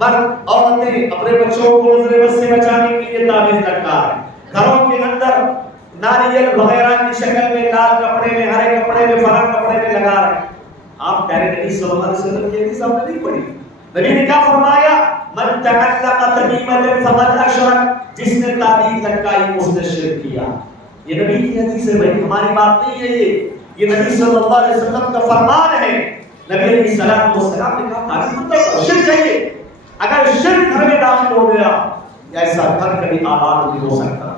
مرد عورتیں اپنے بچوں کو نظر بد سے بچانے کے لیے تعویذ لٹکا رہے ہیں۔ گھروں کے اندر ناریل وغیرہ کی شکل میں لال کپڑے میں، ہرے کپڑے میں، فلاں کپڑے میں لگا رہے ہیں۔ آپ پیارے نبی صلی اللہ علیہ وسلم کی حدیث آپ نے نہیں پڑھی؟ نبی نے کیا فرمایا؟ من تعلق تمیمۃ فقد اشرک، جس نے تعویذ لٹکائی اس نے شرک کیا۔ یہ نبی کی حدیث ہے بھائی، ہماری بات نہیں ہے یہ نبی صلی اللہ علیہ وسلم کا فرمان ہے۔ نبی علیہ الصلوۃ والسلام نے کہا تعویذ مطلب شرک ہے۔ اگر شرک گھر میں داخل ہو گیا ایسا گھر کبھی آباد نہیں ہو سکتا،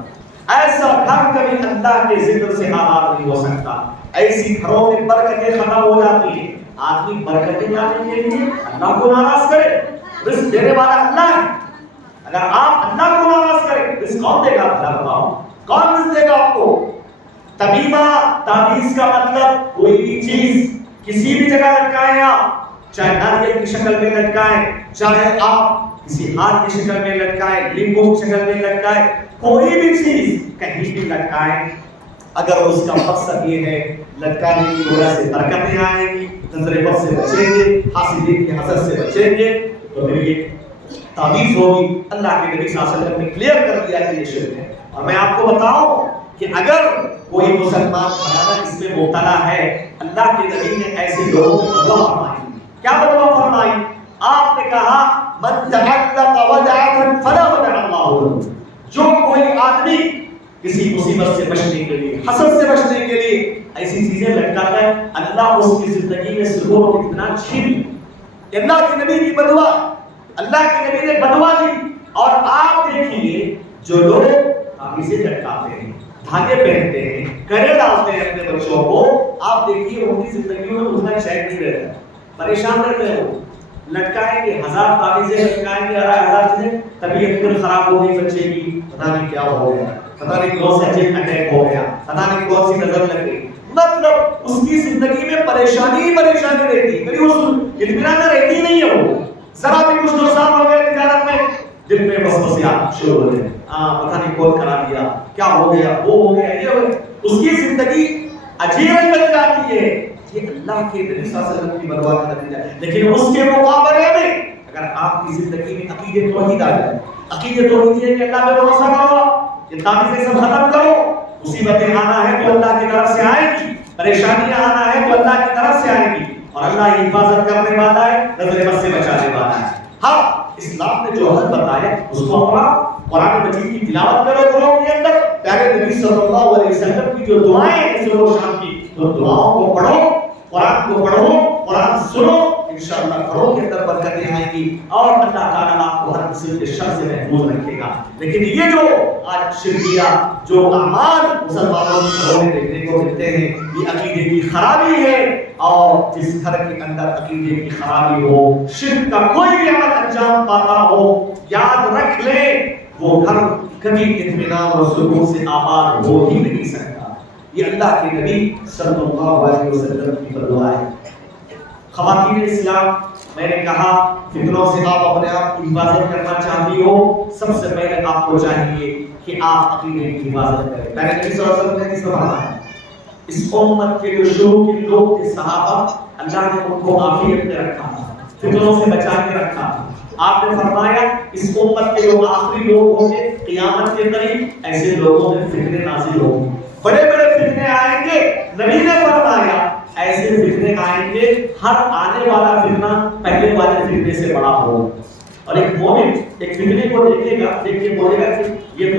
ایسا گھر کبھی اللہ کے ذکر سے آباد نہیں ہو سکتا۔ ایسی گھروں میں برکتیں ختم ہو جاتی ہیں۔ آدمی برکتیں لانے کے لیے اللہ کو ناراض کرے، رزق دینے والا اللہ ہے۔ اگر آپ اللہ کو ناراض کریں رزق کون دے گا؟ اللہ بتاؤ کون رزق دے گا آپ کو؟ تمیمہ تعویذ کا مطلب کوئی بھی چیز کسی بھی جگہ لٹکائیں آپ، چاہے ناریل کی شکل میں لٹکائیں، چاہے آپ کسی ہاتھ کی شکل میں لٹکائیں، لیمبو کی شکل میں لٹکائیں، کوئی بھی چیز کہیں بھی لٹکائیں، اگر اس کا مقصد یہ ہے لٹکانے کی وجہ سے برکتیں آئیں گی، نظر بد سے بچیں گے، حاسدین کے حسد سے بچیں گے، تو پھر یہ تعویذ ہوگی۔ اللہ کے نبی صلی اللہ علیہ وسلم نے کلیئر کر دیا کہ یہ شرک ہے۔ اور میں آپ کو بتاؤں کہ اگر کوئی مسلمان گھرانہ اس میں مبتلا ہے، اللہ کے نبی نے ایسے لوگوں کی بدعا فرمائی۔ کیا بدعا فرمائی؟ آپ نے کہا من تعلق ودعۃ فلا ودع اللہ له، جو کوئی آدمی کسی مصیبت سے بچنے کے لیے، حسد سے بچنے کے لیے ایسی چیزیں لٹکاتا ہے، اللہ اس کی زندگی میں سکون و اطمینان چھین۔ اللہ کے نبی کی بدعا، اللہ کے نبی نے بدعا دی۔ اور آپ دیکھیے جو لوگ تعویذیں لٹکاتے ہیں، دھاگے پہنتے ہیں، کرے ڈالتے ہیں اپنے بچوں کو، آپ دیکھیے ان کی زندگی میں اتنا چین نہیں رہتا، پریشان رہتے ہیں۔ وہ لٹکائیں گے، 1000 تعویذیں لٹکائیں گے، 1000 چیزیں، طبیعت پھر خراب ہو گئی بچے کی، پتہ نہیں کیا ہو گیا، پتہ نہیں کون سا جن اٹیک ہو گیا، پتہ نہیں کون سی نظر لگ گئی۔ مطلب اس کی زندگی میں پریشانی ہی پریشانی رہتی ہے، کبھی اس اطمینان رہتی نہیں ہے۔ وہ ذرا بھی کچھ نقصان ہو گیا تجارت میں، دل میں وسوسیات شروع ہو گئے، پتہ نہیں کون کرا دیا، کیا ہو گیا، وہ ہو گیا، یہ ہو گیا۔ اس کی زندگی عجیب بن جاتی ہے۔ یہ اللہ کے نبی صلی اللہ علیہ وسلم کی بدعا کا نتیجہ ہے۔ لیکن اس کے مقابلے میں اگر آپ کی زندگی میں عقیدت توحید آ جائے، عقیدت توحید ہے کہ اللہ پہ بھروسہ کرو، یہ تعویذیں سب ختم کرو، مصیبتیں آنا ہے تو اللہ کی طرف سے آئیں گی، پریشانیاں آنا ہے تو اللہ کی طرف سے آئیں گی، اور اللہ حفاظت کرنے والا ہے، نظر بد سے بچانے والا ہے۔ ہاں اسلام نے جو حل بتایا اس کو پڑھو، قرآن مجید کی تلاوت کرو گھروں کے اندر، پیارے نبی صلی اللہ علیہ وسلم کی جو دعائیں ہیں صبح و شام کی، تو دعاؤں کو پڑھو، قرآن کو پڑھو، قرآن سنو، انشاءاللہ گھروں کے اندر برکتیں آئیں گی اور اللہ تعالیٰ آپ کو ہر قسم کے شر سے محفوظ رکھے گا۔ لیکن یہ جو آج شرکیہ جو اعمال مسلمانوں کے گھروں میں دیکھنے کو ملتے ہیں، یہ عقیدے کی خرابی ہے، اور جس گھر کے اندر عقیدے کی خرابی ہو، شرک کا کوئی بھی عمل انجام پاتا ہو، یاد رکھ لیں وہ گھر کبھی اطمینان اور سکون سے آباد ہو ہی نہیں سکتا۔ یہ اللہ کے نبی صلی اللہ علیہ وسلم کی بدعا ہے۔ خواتین اسلام، میں نے کہا فتنوں سے آپ اپنے آپ کی حفاظت کرنا چاہتی ہو، سب سے پہلے آپ کو چاہیے کہ آپ عقیدے کی حفاظت کریں۔ میں نے نبی صلی اللہ علیہ وسلم نے اس فرمایا ہے، اس امت کے جو شروع کے لوگ تھے صحابہ، اللہ نے ان کو عافیت میں رکھا تھا، فتنوں سے بچا کے رکھا تھا۔ آپ نے فرمایا اس امت کے جو آخری لوگ ہوں گے قیامت کے قریب، ایسے لوگوں میں فتنے نازل ہوں گے، بڑے بڑے فتنے آئیں گے۔ نبی نے فرمایا ایسے فتنے آئیں گے، ہر آنے والا فتنہ پہلے والے فتنے سے بڑا ہوگا۔ اور ایک مومن ایک فتنے کو دیکھے گا، دیکھ کے بولے گا کہ یہ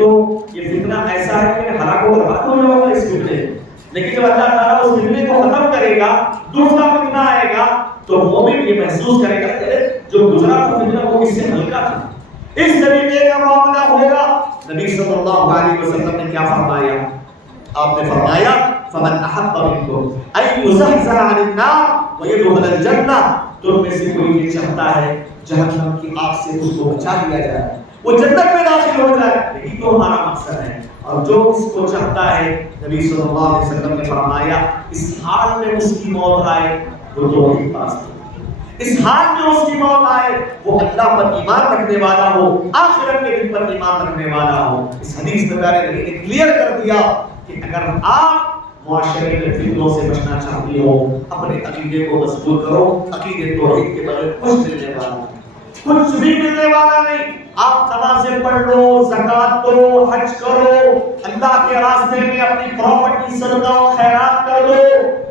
فتنہ ایسا ہے کہ ہلاک و برباد ہو جاؤں گا اس فتنے سے۔ لیکن جب اللہ تعالیٰ اس فتنے کو ختم کرے گا، دوسرا فتنہ آئے گا، تو مومن یہ محسوس کرے گا کہ جو گزرا تھا فتنہ وہ اس سے ہلکا تھا۔ اس طریقے کا معاملہ ہوگا۔ نبی صلی اللہ علیہ وسلم نے کیا فرمایا؟ آپ نے فرمایا فمن احب منکم ان یزحزح عن النار ويدخل الجنہ، تم میں سے کوئی یہ چاہتا ہے جہنم کی آگ سے اس کو بچا دیا جائے, وہ جنت میں داخل ہو جائے, یہی تو ہمارا مقصد ہے. اور جو اس کو چاہتا ہے, نبی صلی اللہ علیہ وسلم نے فرمایا اس حال میں اس کی موت آئے وہ تو وہی پاس ہو, اس حال میں اس کی موت آئے وہ اللہ پر ایمان رکھنے والا ہو, آخرت کے دن پر ایمان رکھنے والا ہو. اس حدیث میں پیارے نبی نے کلیئر کر دیا کہ اگر آپ معاشرے میں فتنوں سے بچنا چاہتے ہو, اپنے عقیدے کو مضبوط کرو. عقیدے توحید کے بغیر کچھ ملنے والا نہیں, کچھ بھی ملنے والا نہیں. آپ نمازیں پڑھ لو, زکات دو, حج کرو, اللہ کے راستے میں اپنی پراپرٹی صدقہ و خیرات کر دو,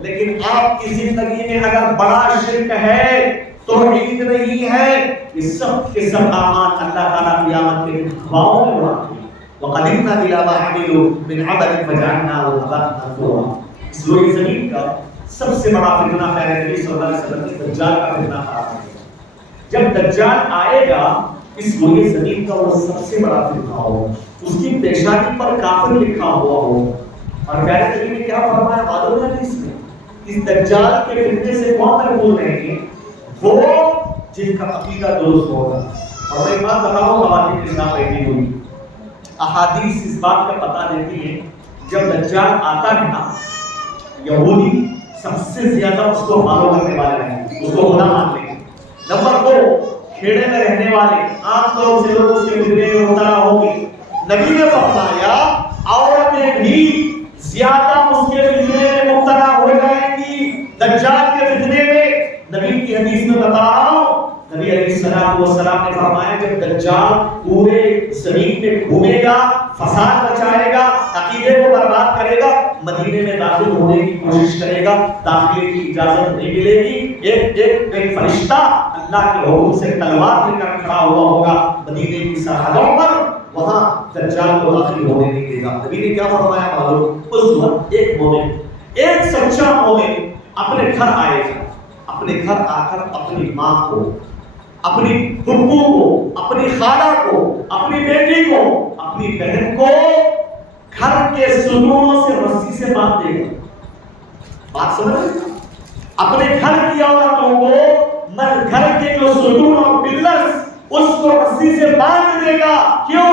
لیکن آپ کی زندگی میں اگر بڑا شرک ہے, توحید نہیں ہے, یہ سب کے سب اعمال اللہ تعالیٰ قیامت کے دن ہواؤں میں اڑاتے ہیں. وَقَدِمْنَا إِلَىٰ مَا عَمِلُوا مِنْ عَمَلٍ فَجَعَلْنَاهُ هَبَاءً مَنثُورًا. اس روئے زمین کا سب سے بڑا فتنہ پیارے نبی صلی اللہ علیہ وسلم نے دجال کا فتنہ کہا ہے. جب دجال آئے گا اس روئے زمین کا وہ سب سے بڑا فتنہ ہوگا, اس کی پیشانی پر کافر لکھا ہوا ہو. اور پیارے نبی نے کیا فرمایا معلوم ہے اس میں, اس دجال کے فتنے سے کون محفوظ رہیں گے؟ وہ جن کا عقیدہ درست ہوگا. اور میں ایک بات بتاؤں, خواتین کے ساتھ بیٹھی ہوئی احادیث اس بات کا پتہ دیتی ہے جب دجال آتا ہے نا, یہودی سب سے زیادہ اس کو فالو کرنے والے ہیں, اس کو خدا مانتے ہیں. نمبر 2, کھیڑے میں رہنے والے عام طور سے لوگ اس کے فتنے میں مبتلا ہوں گے. نبی نے فرمایا عورتیں بھی زیادہ اس کے فتنے میں مبتلا ہو جائیں گی دجال کے فتنے میں. نبی کی حدیث میں بتا رہا ہوں, نبی علیہ السلام نے فرمایا جب دجال پورے زمین میں گھومے گا, فساد مچائے گا, عقیدے کو برباد کرے گا, مدینے میں داخل ہونے کی کوشش کرے گا, داخلے کی اجازت نہیں ملے گی. ایک فرشتہ اللہ کے حکم سے تلوار لے کر کھڑا ہوا ہوگا مدینے کی سرحدوں پر, وہاں دجال کو داخل ہونے نہیں دے گا. نبی نے کیا فرمایا معلوم, اس وقت ایک مومن, ایک سچا مومن اپنے گھر آئے گا, اپنے گھر آ کر اپنی ماں کو, اپنی پھپھو کو, اپنی خالہ کو, اپنی بیٹی کو, اپنی بہن کو گھر کے ستونوں سے رسی سے باندھ دے گا. بات سمجھ رہے ہیں؟ اپنے گھر کی عورتوں کو گھر کے جو ستون اور پلرز اس کو رسی سے باندھ دے گا. کیوں؟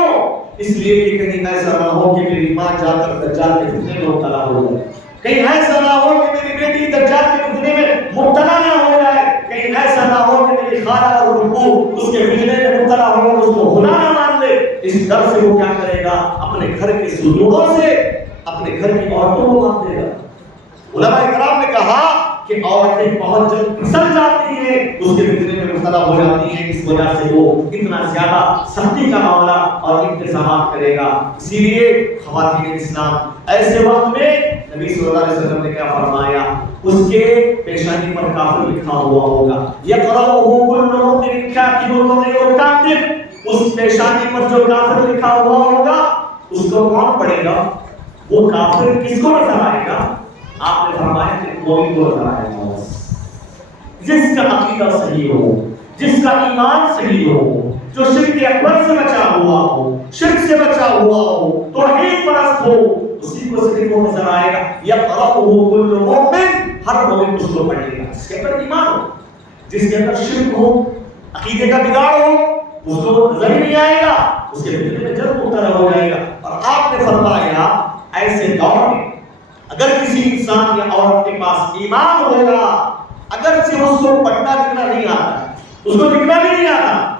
اس لیے کہ کہیں ایسا نہ ہو کہ میری ماں جا کر دجال کے فتنے میں مبتلا ہو جائے, کہیں ایسا نہ ہو کہ میری بیٹی دجال کے فتنے میں مبتلا نہ ہو جائے, کہیں ایسا نہ ہو کہ میری خالہ اور پھپھو اس کے فتنے میں مبتلا ہو کر اس کو خدا نہ مان لے. اس ڈر سے وہ کیا کرے گا, اپنے گھر کے ستونوں سے اپنے گھر کی عورتوں کو باندھ دے گا. علماء کرام نے کہا کہ عورتیں بہت جلد پھسل جاتی ہیں, اس کے فتنے میں مبتلا ہو جاتی ہیں, اس وجہ سے وہ اتنا زیادہ سختی کا معاملہ اور انتظامات کرے گا. اسی لیے خواتین اسلام ایسے وقت میں نبی صلی اللہ علیہ وسلم نے کیا فرمایا, اس کے پیشانی پر کافر لکھا ہوا ہوگا, یقرأہ کل مؤمن کاتب وغیر کاتب. اس پیشانی پر جو کافر لکھا ہوا ہوگا اس کو کون پڑھے گا؟ وہ کافر کس کو نظر آئے گا؟ آپ نے فرمایا کہ مومن کو نظر آئے گا, جس کا عقیدہ صحیح ہو, جس کا ایمان صحیح ہو, جو شرک اکبر سے بچا ہوا ہو, شرک سے بچا ہوا ہو, توحید پرست ہو, اسی کو صرف وہ نظر آئے گا. یقرأہ کل مؤمن, ہر مومن اس کو پڑھے گا جس کے اندر ایمان ہو, جس کے اندر شرک ہو, عقیدے کا بگاڑ ہو, اس کو نظر ہی نہیں آئے گا, اس کے فتنے میں جلد مبتلا ہو جائے گا. اور آپ نے فرمایا ایسے دور میں اگر کسی انسان یا عورت کے پاس ایمان ہوگا, اگرچہ اس کو پڑھنا لکھنا نہیں آتا, اس کو لکھنا بھی نہیں آتا,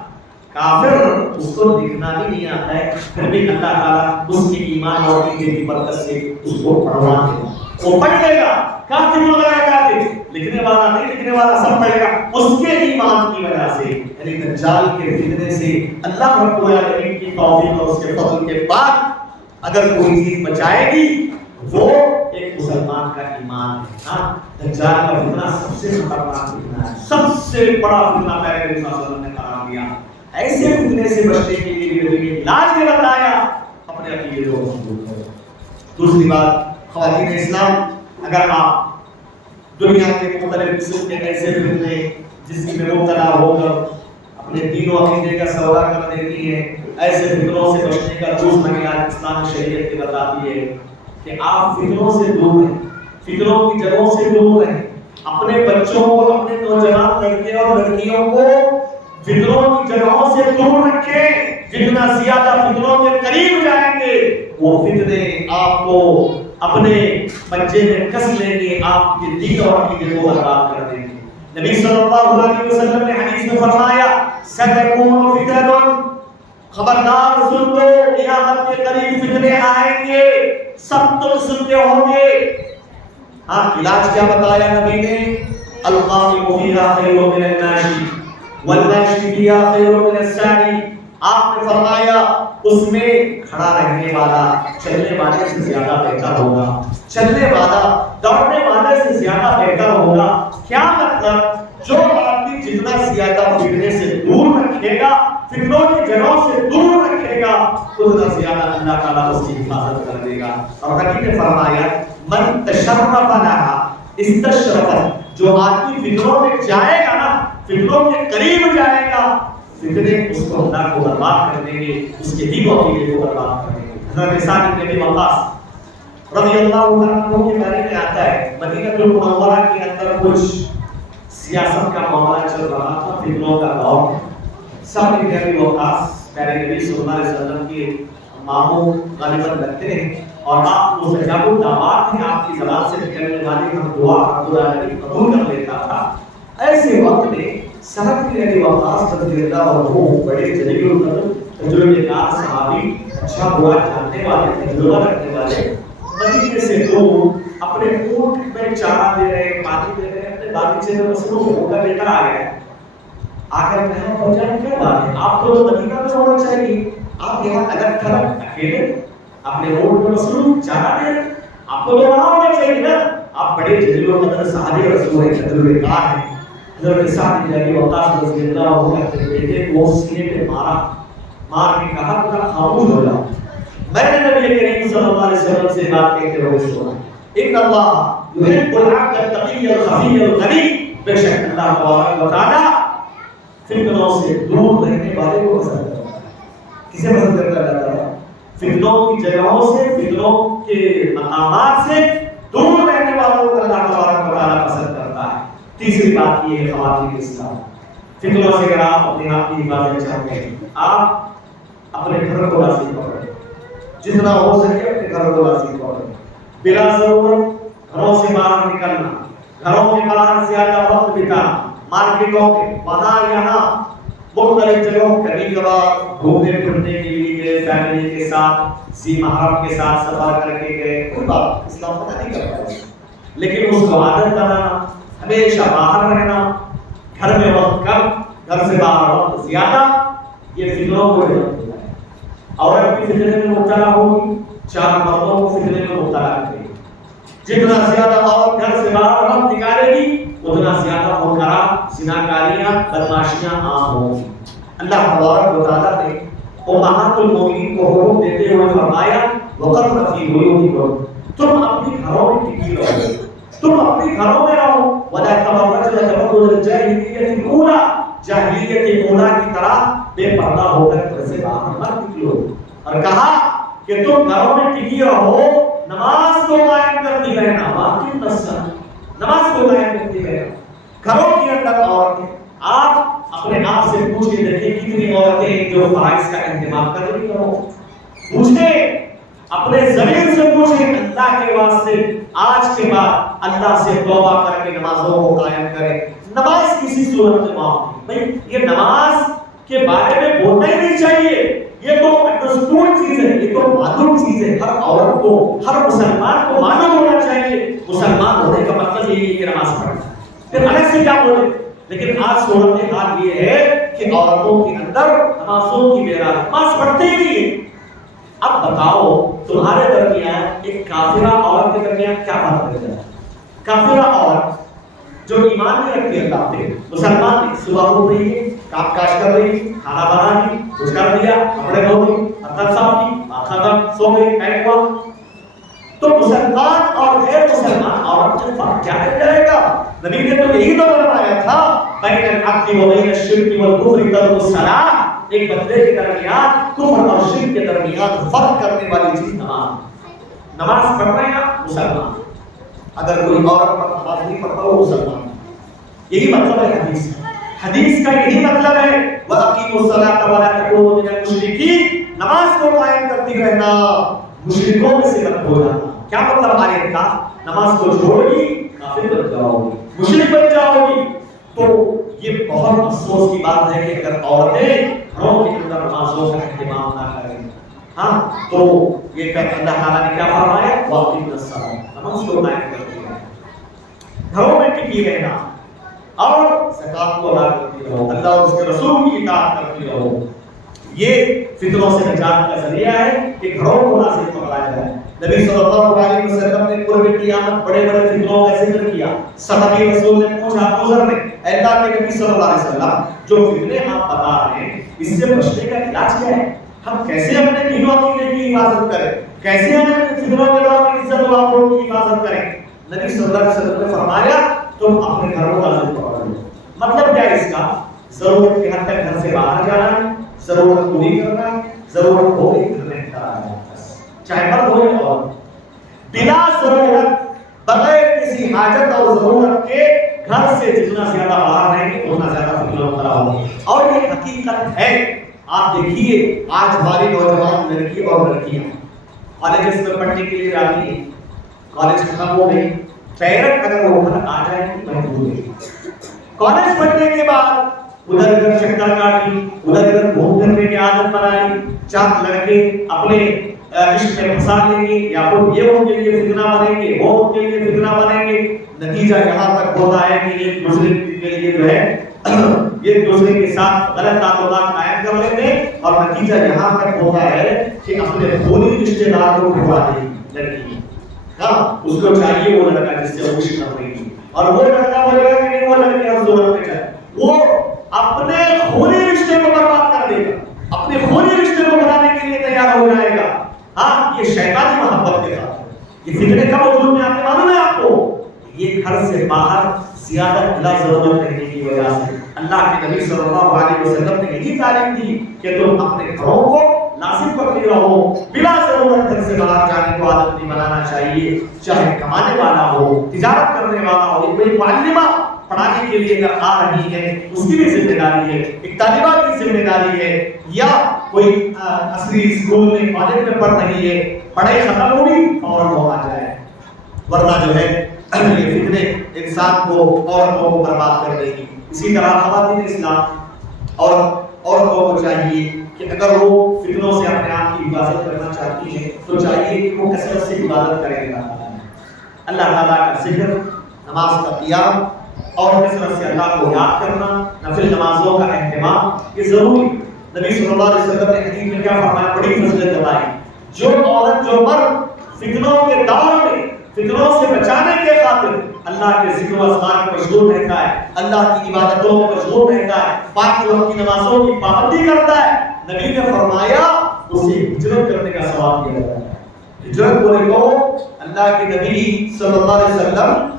کافر اس کو لکھنا بھی نہیں آتا ہے, پھر بھی اللہ تعالیٰ اس کی ایمان اور عقیدے کی برکت سے اس کو پڑھوا دے گا, وہ پڑھ لے گا. کاتب وغیرہ کاتب, لکھنے والا نہیں لکھنے والا سب پڑھے گا. اس کے ایمان کی وجہ سے, یعنی دجال کے فتنے سے اللہ رب العالمین کی توفیق اور اس کے فضل کے بعد اگر کوئی چیز بچائے گی وہ ایک مسلمان کا ایمان ہے. ہاں, دجال کا فتنہ سب سے خطرناک فتنہ ہے, سب سے بڑا فتنہ پیغمبر صلی اللہ علیہ وسلم نے قرار دیا. ایسے فتنے سے بچنے کے لیے علاج میں بتایا اپنے عقیدے کو مضبوط کرو. دوسری بات, خواتین اسلام, اگر آپ دنیا کے مختلف قسم کے ایسے فتنے جس میں مبتلا ہو کر اپنے دین و عقیدے کا سودا کر دیتی ہیں, ایسے فتنوں سے بچنے کا دوسرا علاج اسلام شریعت کی بتاتی ہے کہ آپ فتنوں سے دور رہیں, فتنوں کی جگہوں سے دور رہیں, اپنے بچوں کو، اپنے نوجوان لڑکے اور لڑکیوں کو فتنوں کی جگہوں سے دور رکھیں. جتنا زیادہ فتنوں کے قریب جائیں گے وہ فتنے آپ کو اپنے پنجے میں کس لیں گے، آپ کے دین اور عقیدے کو برباد کر دیں گے. نبی صلی اللہ علیہ وسلم نے حدیث میں فرمایا ستکون فتن، خبردار سن لو قیامت کے قریب فتنے آئیں گے، سب تم سنتے ہوں گے. ہاں علاج کیا بتایا نبی نے؟ القائم فیہا خیر من الناشی والماشی فیہا خیر من الساعی. آپ نے فرمایا اس میں کھڑا رہنے والا چلنے والے سے زیادہ بہتر ہوگا، چلنے والا دوڑنے والے سے زیادہ بہتر ہوگا. کیا مطلب؟ جو آدمی جتنا زیادہ فتنے سے دور رکھے گا، فتنوں کی جگہوں سے دور رکھے گا، اتنا زیادہ اللہ تعالیٰ اس کی حفاظت کر دے گا. اور نبی نے فرمایا من تشرف لها استشرفت، جو آدمی فتنوں میں جائے گا نا، فتنوں کے قریب جائے گا، فتنے اس کو اللہ کو برباد کر دیں گے، اس کے دین و عقیدے کو برباد کر دیں گے. حضرت سعد بن ابی وقاص رضی اللہ عنہ کے بارے میں آتا ہے مدینہ المنورہ کے اندر کچھ سیاست کا معاملہ چل رہا تھا، فتنوں کا دور. سعد بن ابی وقاص پیارے نبی صلی اللہ علیہ وسلم کے ماموں غالباً لگتے ہیں، اور آپ مستجاب الدعوات ہیں، آپ کی زبان سے نکلنے والی ہر دعا خدا نبی قبول کر لیتا تھا. ایسے وقت میں سعد بن ابی وقاص رضی اللہ عنہ بڑے جلیل القدر تجربے کار صحابی، اچھا برا جاننے والے، تجربہ رکھنے والے، مدینے سے دور اپنے اونٹ میں چارہ دے رہے، پانی دے رہے، اپنے باغیچے میں مصروف ہو کر بیٹا آ گیا. آ کر کہا پہنچانے کیا بات ہے، آپ کو تو مدینہ میں ہونا چاہیے، آپ یہاں الگ تھلگ اکیلے اپنے اونٹ میں مصروف چارہ دے رہے، آپ کو تو وہاں ہونا چاہیے نا. آپ بڑے جلیل القدر صحابی رسول تجربے کار ہیں. حضرت سعد بن ابی وقاص رضی اللہ عنہ اپنے بیٹے کو سینے پہ مارا، مار کے کہا کہ خاموش ہو جاؤ. میں نے نبی کریم صلی اللہ علیہ وسلم سے بات کہتے ہوئے سنا ان اللہ یحب العبد التقی الخفی الغنی، بے شک اللہ تبارک و تعالی فتنوں سے دور رہنے والے کو پسند کرتا ہے. کسے پسند کرتا ہے اللہ تعالیٰ؟ فتنوں کی جگہوں سے، فتنوں کے مقامات سے دور رہنے والوں کو اللہ تبارک و تعالی پسند کرتا ہے. تیسری بات یہ ہے خواتین اسلام، فتنوں سے اگر آپ اپنے آپ کی حفاظت چاہتے ہیں، آپ اپنے گھر کو راضی کریں، جتنا ہو سکے اپنے گھر کو راضی کریں. بلا ضرورت گھروں سے باہر نکلنا، گھروں کے باہر زیادہ وقت بتانا، مارکیٹوں میں وہاں یہاں مختلف جگہوں کبھی کبھار گھومنے پھرنے کے لیے گئے، فیملی کے ساتھ، ذی محرم کے ساتھ سفر کر کے گئے، کوئی بات اسلام منع نہیں کرتا ہے، لیکن اس کو عادت بنانا، ہمیشہ باہر رہنا، گھر میں وقت کم، گھر سے باہر وقت زیادہ، یہ فتنوں کو ہے. عورت بھی فتنے میں مبتلا ہوگی، چار مردوں کو فتنے میں مبتلا کرے گی. جتنا زیادہ عورت گھر سے باہر وقت نکالے گی اتنا زیادہ منکرات، زناکاریاں، بدماشیاں عام ہوں گی. اللہ تبارک و تعالیٰ نے امہات المومنین کو حکم دیتے ہوئے فرمایا وقرن فی بیوتکن، تم اپنے گھروں میں ٹکی رہو، تم اپنے گھروں میں رہو. ولا تبرجن تبرج الجاہلیۃ الاولی، جاہلیت اولی کی طرح بے پردہ ہو کر گھر سے باہر مت نکلو. اور کہا کہ تم گھروں میں ٹکی رہو، نماز کو قائم کرتی رہنا، واقعی نماز کو قائم کرتی رہنا. گھروں کے اندر عورتیں، آپ اپنے آپ سے پوچھ کے دیکھیں کتنی عورتیں ہیں جو فرائض کا اہتمام کر رہی ہو. پوچھیں، اپنے ضمیر سے پوچھیں، اللہ کے واسطے آج کے بعد اللہ سے توبہ کر کے نمازوں کو قائم کریں. نماز کسی صورت میں معاف نہیں. بھائی یہ نماز کے بارے میں بولنا ہی نہیں چاہیے، یہ تو انڈرسٹوڈ چیز ہے، یہ تو معلوم چیز ہے. ہر عورت کو، ہر مسلمان کو معلوم ہونا چاہیے مسلمان ہونے کا مطلب یہی ہے کہ نماز پڑھنا. پھر الگ سے کیا بولے؟ لیکن آج صورت حال یہ ہے کہ عورتوں کے اندر نمازوں کی بیداری، نماز پڑھتے ہی نہیں. اب بتاؤ تمہارے درمیان ایک کافرہ عورت کے درمیان کیا فرق ہے؟ کافرہ عورت جو ایمان نہیں رکھتی اللہ پہ، مسلمان نہیں، صبح اٹھ رہی ہے، کام کاج کر رہی ہے، کھانا بنا لی، کچھ کر دیا، کپڑے دھو لی، برتن صاف کی، کھانا سو گئی، ٹائم ہوا. تو مسلمان اور غیر مسلمان عورت میں فرق کیا رہ جائے گا؟ نبی نے تو یہی تو فرمایا تھا بین العبد و بین الشرک والکفر ترک الصلاۃ. ایک بندے کے درمیان کفر اور شرک کے درمیان فرق کرنے والی چیز نماز. نماز پڑھ رہے ہیں مسلمان، اگر کوئی عورت نماز نہیں پڑھتا وہ مسلمان. یہی مطلب ہے حدیث کا. حدیث کا یہی مطلب ہے وَأَقِيمُوا الصَّلَاةَ وَلَا تَكُونُوا مِنَ الْمُشْرِكِينَ. نماز کو قائم کرتی رہنا، مشرکوں میں سے مت ہو جانا. کیا مطلب آیت کا؟ نماز کو چھوڑ گی کافر بن جاؤ گی، مشرک بن جاؤ گی. تو یہ بہت افسوس کی بات ہے کہ اگر عورتیں گھروں کے اندر نمازوں کا اہتمام نہ کریں، ہاں تو یہ کہتے اللہ تعالیٰ نے کیا فرمایا؟ وَأَقِيمُوا الصَّلَاةَ. نماز کو قائم کرتی رہنا، گھروں میں ٹکی رہنا اور زکات کو ادا کرتی رہو، اللہ اور اس کے رسول کی اطاعت کرتی رہو. یہ فتنوں سے نجات کا ذریعہ ہے کہ گھروں کو نازل پکڑایا جائے. نبی صلی اللہ علیہ وسلم نے قرب قیامت بڑے بڑے فتنوں کا ذکر کیا. صحابی رسول نے پوچھا ابو ذر نے، اے اللہ کے نبی صلی اللہ علیہ وسلم جو فتنے آپ بتا رہے ہیں اس سے بچنے کا علاج کیا ہے؟ ہم کیسے اپنے دین و عقیدے کی حفاظت کریں؟ کیسے ہم فتنوں کے دور میں عزت و آبرو کی حفاظت کریں؟ نبی صلی اللہ علیہ وسلم نے فرمایا تم اپنے گھروں کو نازل پکڑ لو. مطلب کیا ہے اس کا؟ ضرورت کے حد تک گھر سے باہر جانا ہے، ضرورت پوری کرنا ہے، ضرورت ہو گئی گھر میں رہنا ہے، چاہے مرد ہو یا عورت. بلا ضرورت بغیر کسی حاجت اور ضرورت کے گھر سے جتنا زیادہ باہر رہیں گے اتنا زیادہ فتنہ مبتلا ہوگا. اور یہ حقیقت ہے. آپ دیکھیے آج ہماری نوجوان لڑکی اور لڑکیاں کالجز میں پڑھنے کے لیے جاتی ہیں، کالج ختم ہو گئی، پیرنٹ اگر وہ گھر آ جائے تو محدود ہے. کالج پڑھنے کے بعد ادھر ادھر چکر کاٹی، ادھر ادھر گھوم پھرنے کی عادت بنا لی. چار لڑکے اپنے عشق میں پھنسا لیں گے، یا وہ یہ ان کے لیے فتنہ بنیں گے، وہ ان کے لیے فتنہ بنیں گے. نتیجہ یہاں تک ہوتا ہے کہ ایک دوسرے کے لیے جو ہے ایک دوسرے کے ساتھ غلط تعلقات قائم کر لیتے ہیں، اور نتیجہ یہاں تک ہوتا ہے کہ اپنے خونی رشتے دار کو بھگوا دے گی لڑکی. ہاں اس کو چاہیے وہ لڑکا جس سے وہ عشق کر رہی ہے، اور وہ لڑکا بولے گا کہ نہیں وہ لڑکی ہم ضرورت پہ چاہے، وہ اپنے خونی رشتے کو برباد کر دے گا، اپنے خونی رشتے کو بنانے کے لیے تیار ہو جائے گا. ہاں یہ شیطانی محبت کے ساتھ یہ فتنے کب وجود میں آتے معلوم ہے آپ کو؟ یہ گھر سے باہر زیادہ بلا ضرورت رہنے کی وجہ سے. اللہ کے نبی صلی اللہ علیہ وسلم نے یہی تعلیم دی کہ تم اپنے گھروں کو ناصب کرتے رہو، بلا ضرورت گھر سے باہر جانے کو عادت نہیں بنانا چاہیے. چاہے کمانے والا ہو، تجارت کرنے والا ہو، کوئی معلمہ پڑھانے کے لیے اگر آ رہی ہے اس کی بھی ذمہ داری ہے، ایک طالبہ کی ذمہ داری ہے، یا کوئی عصری اسکول میں کالج میں پڑھ رہی ہے، پڑھائی ختم ہوگی فوراً وہ آ جائے، ورنہ جو ہے یہ فتنے انسان کو عورتوں کو برباد کر دے گی. اسی طرح خواتین اسلام اور عورتوں کو چاہیے کہ اگر وہ فتنوں سے اپنے آپ کی حفاظت کرنا چاہتی ہیں تو چاہیے کہ وہ کثرت سے عبادت کریں گا. اللہ تعالیٰ کا ذکر، نماز کا قیام اور کثرت سے اللہ کو یاد کرنا، نفل نمازوں کا اہتمام یہ ضروری. نبی صلی اللہ علیہ وسلم نے حدیث میں کیا فرمایا؟ بڑی فضیلت بتائی. جو عورت جو مرد فتنوں کے دور میں فتنوں سے بچانے کے خاطر اللہ کے ذکر و اذکار میں مشغول رہتا ہے، اللہ کی عبادتوں میں مشغول رہتا ہے، پانچ وقت کی نمازوں کی پابندی کرتا ہے، نبی نے فرمایا اسے ہجرت کرنے کا ثواب دیا جاتا ہے. ہجرت بولے تو اللہ کے نبی صلی اللہ علیہ وسلم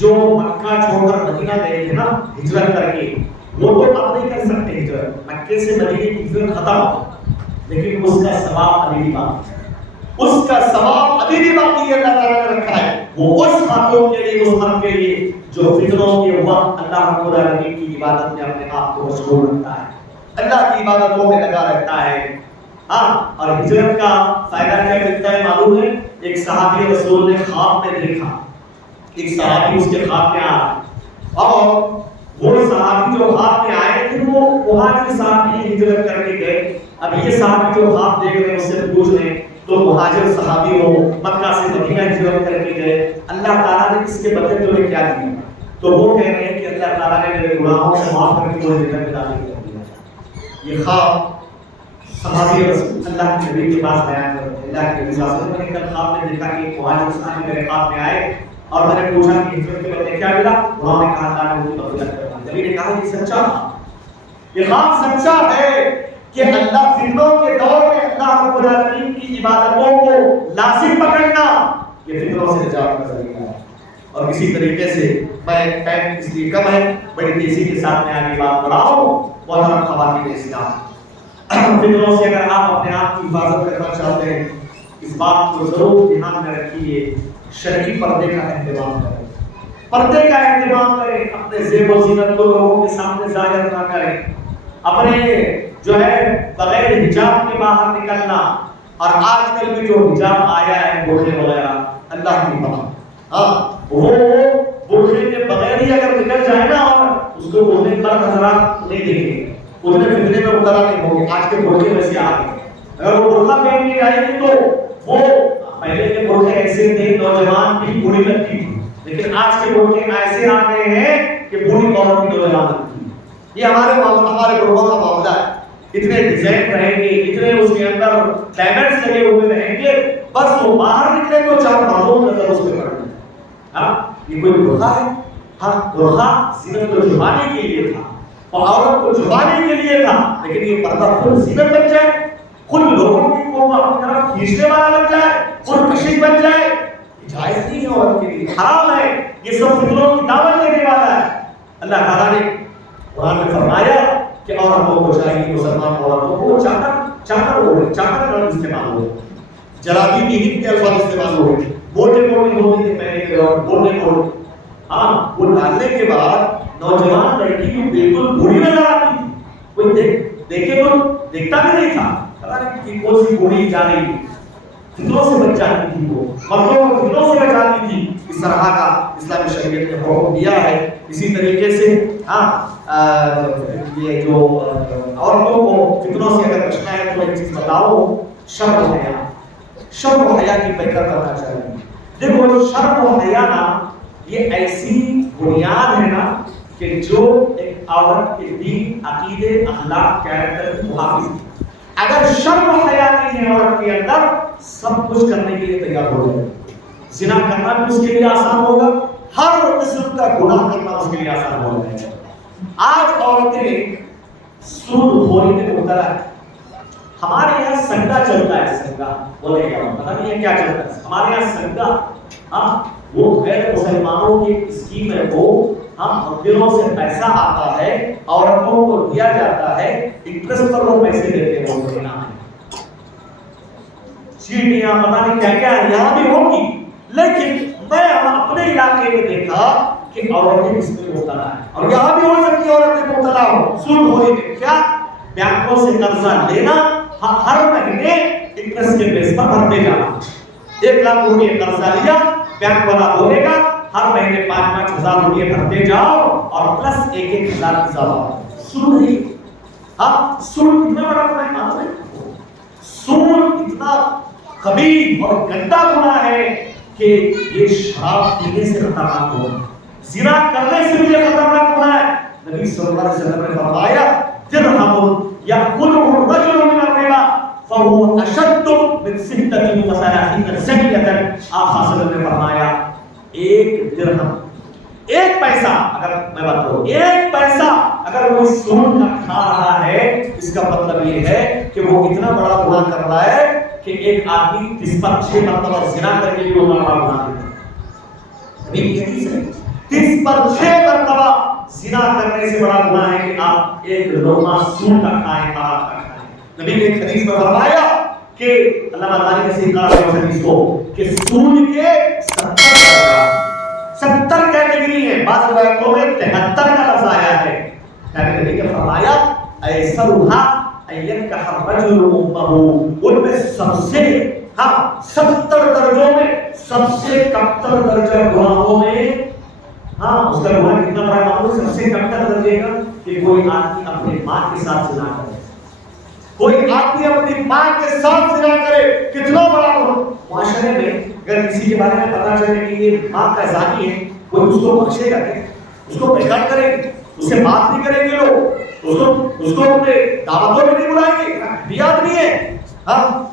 جو مکہ چھوڑ کر مدینہ گئے تھے نا ہجرت کر کے، وہ تو اب نہیں کر سکتے ہجرت، مکے سے مدینے کی ہجرت ختم ہو، لیکن اس کا ثواب ابھی بھی باقی ہے، اس کا ثواب ابھی بھی باقی ہے. اللہ تعالیٰ نے رکھا ہے وہ اس خاتون کے لیے، اس مرد کے لیے جو فتنوں کے وقت اللہ رب العالمین کی عبادت میں اپنے آپ کو مشغول رکھتا ہے، اللہ کی عبادتوں میں لگا رہتا ہے. ہاں اور ہجرت کا فائدہ کیا ملتا ہے معلوم ہے؟ ایک صحابی رسول نے خواب میں دیکھا، ایک صحابی اس کے خواب میں آیا، اور وہ صحابی جو خواب میں آئے تھے وہ وہاں کے صحابی ہجرت کر کے گئے. اب یہ صحابی جو خواب دیکھ رہے ہیں اس سے پوچھ رہے ہیں تو مہاجر صحابی ہو مکہ سے مدینہ ہجرت کر کے گئے، اللہ تعالیٰ نے اس کے بدلے تمہیں کیا دیا؟ تو وہ کہہ رہے ہیں کہ اللہ تعالیٰ نے میرے گناہوں کو معاف کر کے مجھے جنت میں داخل کر دیا. یہ خواب صحابی رسول اللہ کے نبی کے پاس بیان کرتے ہیں. اللہ کے نبی صلی اللہ علیہ وسلم نے کل خواب میں دیکھا کہ ایک مہاجر صحابی میرے خواب میں آئے اور میں نے پوچھا کہ ہجرت کے بدلے کیا ملا؟ انہوں نے کہا تعالیٰ نے مجھے مغفرت کر دی. نبی نے کہا یہ سچا خواب، یہ خواب سچا ہے کہ اللہ فتنوں کے دور میں اللہ رب العالمین کی عبادتوں کو لازم پکڑنا یہ فتنوں سے نجات کا ذریعہ ہے. اور اسی طریقے سے میں ٹائم اس لیے کم ہے، بڑی تیزی کے ساتھ میں آگے بات بڑھاؤں. محترم خواتین اسلام، فتنوں سے اگر آپ اپنے آپ کی حفاظت کرنا چاہتے ہیں اس بات کو ضرور دھیان میں رکھیے، شرعی پردے کا اہتمام کریں. پردے کا اہتمام کریں، اپنے زیب و زینت کو لوگوں کے سامنے ظاہر نہ کریں، اپنے جو ہے بغیر حجاب کے باہر نکلنا، اور آج کل بھی جو حجاب آیا ہے برقعے وغیرہ، اللہ کی پناہ، وہ برقعے کے بغیر ہی اگر نکل جائے نا اور اس کو بولنے پر حضرات نہیں دیکھیں گے، اتنے فتنے میں مبتلا نہیں ہوں گے۔ آج کے برقعے ویسے آ گئے، اگر وہ برقع پہن کے آئے گی تو وہ پہلے کے برقعے ایسے تھے، نوجوان بھی بری لگتی تھی، لیکن آج کے برقعے ایسے آ گئے ہیں کہ بری عورت بھی نوجوان لگتی ہے۔ یہ ہمارے برقعوں کا معاملہ ہے، اتنے ڈیزائن رہیں گے، اتنے اس کے اندر کلیمنٹس لگے ہوئے رہیں گے، بس وہ باہر نکلے تو چار باتوں نظر اس پہ پڑ جائے۔ یہ کوئی برقع ہے؟ ہاں، برقع زینت کو چھپانے کے لیے تھا اور عورت کو چھپانے کے لیے تھا، لیکن یہ پردہ خود زینت بن جائے، خود لوگوں کو اپنی طرف کھینچنے والا بن جائے، خود کشش بن جائے، جائز نہیں ہے عورت کے لیے، حرام ہے، یہ سب فتنوں کی دعوت دینے والا ہے۔ اللہ تعالیٰ نے قرآن میں فرمایا کہ عورتوں کو چاہیے، مسلمان عورتوں کو چادر اوڑھے، چادر کا استعمال ہو، جلابی بھی کے الفاظ استعمال ہو، بوٹے موڑی ہوتی تھی پہلے کے دور، بوٹے موڑی، ہاں وہ ڈالنے کے بعد نوجوان لڑکی کی بالکل بری نظر آتی تھی، کوئی دیکھے تو دیکھتا بھی نہیں تھا، پتہ نہیں کہ کون سی بری جا رہی تھی، فتنوں سے بچ جاتی تھی، وہ مردوں کو فتنوں سے بچاتی تھی۔ اس طرح کا اسلامی شریعت نے حکم دیا ہے۔ اسی طریقے سے یہ جو عورتوں کو فتنوں سے اگر بچنا ہے تو ایک چیز بتاؤ، شرم و حیا، شرم و حیا کی پیکر کرنا چاہیے۔ دیکھو شرم و حیا نا یہ ایسی بنیاد ہے نا کہ جو ایک عورت کے دین، عقیدے، اخلاق، کیریکٹر کی محافظ ہے۔ اگر شرم و حیا نہیں ہے عورت کے اندر، سب کچھ کرنے کے لیے تیار ہو جائے، زنا کرنا بھی اس کے لیے آسان ہوگا، ہر قسم کا گناہ کرنا اس کے لیے آسان ہو جائے گا۔ آج عورتیں سود خوری میں مبتلا ہے۔ ہمارے یہاں سنگا چلتا ہے، سنگا بولے گا پتہ نہیں ہے کیا چلتا ہے ہمارے یہاں سنگا، وہ غیر مسلمانوں کی اسکیم ہے، وہ مندروں سے پیسہ آتا ہے، عورتوں کو دیا جاتا ہے، انٹرسٹ پر وہ پیسے دیتے ہیں، وہ دینا ہے، چیٹیاں پتہ نہیں کیا کیا ہے، یہاں بھی ہوگی، لیکن میں اپنے علاقے میں دیکھا کہ عورتیں اس میں مبتلا ہیں، اور یہاں بھی ہو سکتی ہے عورتیں مبتلا ہو سود خوری میں۔ کیا؟ بینکوں سے قرضہ لینا، ہر مہینے انٹرسٹ کے بیس پر بھرتے جانا، 1 لاکھ روپے قرضہ لیا، بینک والا بولے گا ہر مہینے 5-5 ہزار روپے بھرتے جاؤ اور پلس 1-1 ہزار اضافہ۔ سود نہیں، سود کتنا بڑا گناہ ہے، سود اتنا خبیث اور گندا گناہ ہے کہ یہ شراب پینے سے خطرناک ہو، زنا کرنے سے بھی خطرناک گناہ ہے۔ نبی صلی اللہ علیہ وسلم نے فرمایا درہم یأکلہ الرجل من الربا فهو اشد من 36 زنیۃ۔ آپ صلی اللہ علیہ وسلم نے فرمایا ایک درہم، ایک پیسہ، اگر میں بات کروں ایک پیسہ اگر وہ سود کا کھا رہا ہے، اس کا مطلب یہ ہے کہ وہ اتنا بڑا گناہ کر رہا ہے کہ ایک آدمی 30 پر 6 مرتبہ زنا کر کے بھی وہ بڑا گناہ کرتا ہے۔ 30 پر 6 مرتبہ زنا کرنے سے بڑا گناہ ہے کہ آپ ایک لقمہ سود کا کھائیں، حرام کا کھائیں۔ نبی نے ایک حدیث میں فرمایا کہ اللہ تعالی نے صحیح کہا ہے اس حدیث کو کہ سود کے 70 کیٹیگری ہیں، بعض روایتوں میں 73 کا لفظ آیا ہے۔ نبی نے فرمایا ایسرھا اینکح الرجل امہ، ان میں سب سے 70 درجوں میں سب سے کمتر درجہ گناہوں میں، اس کا گناہ کتنا بڑا معلوم، سب سے کمتر درجے کا کہ کوئی آدمی اپنے ماں کے ساتھ زنا کرے، کوئی آدمی اپنی ماں کے ساتھ زنا کرے، کتنا بڑا گناہ۔ معاشرے میں اگر کسی کے بارے میں پتا چلے کہ یہ ماں کا زانی ہے، کوئی اس کو بخشے گا کہ اس کو بیکار کرے گا، اس سے بات نہیں کریں گے لوگ، اس کو اپنے دعوتوں میں نہیں بلائیں گے، بھی آدمی ہے،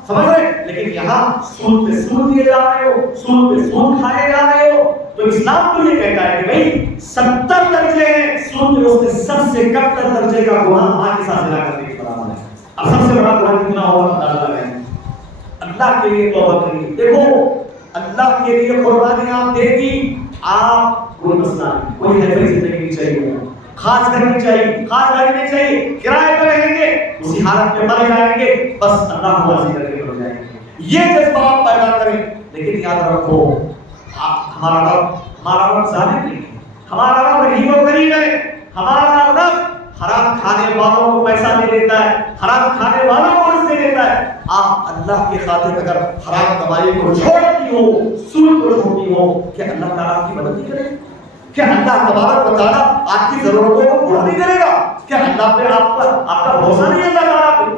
سمجھ رہے؟ لیکن یہاں سود پہ سود دیے جا رہے ہو، سود پہ سود کھائے جا رہے ہو، تو اسلام تو یہ کہتا ہے کہ بھائی 70 درجے ہیں سود کے، اس کے سب سے کمتر درجے کا گناہ ماں کے ساتھ زنا کرنے کے برابر ہے۔ اب سب سے بڑا گناہ کتنا ہوگا اندازہ لگائیں۔ اللہ کے لیے توبہ کریے، دیکھو اللہ کے لیے قربانیاں آپ دے دی، آپ کوئی مسئلہ نہیں، کوئی ہیفی زندگی چاہیے، خاص کرنی چاہیے، خاص گاڑی نہیں چاہیے، کرائے پہ رہیں گے، اسی حالت میں مر جائیں گے، بس اللہ کو راضی کر کے مر جائیں گے، یہ جذبہ آپ پیدا کریں۔ لیکن یاد رکھو ہمارا رب ظالم نہیں، ہمارا رب رحیم و کریم ہے. ہمارا رب حرام کھانے والوں کو پیسہ نہیں دیتا ہے, حرام کھانے والوں کو رزق دیتا ہے. آپ اللہ کی خاطر اگر حرام کمائی کو چھوڑتی ہو, سود کو چھوڑتی ہو, کیا اللہ تعالیٰ آپ کی مدد نہیں کرے گا؟ کیا اللہ تبارک و تعالیٰ آپ کی ضرورتوں کو پورا نہیں کرے گا؟ کیا اللہ پہ آپ کا بھروسہ نہیں ہے اللہ تعالیٰ پہ؟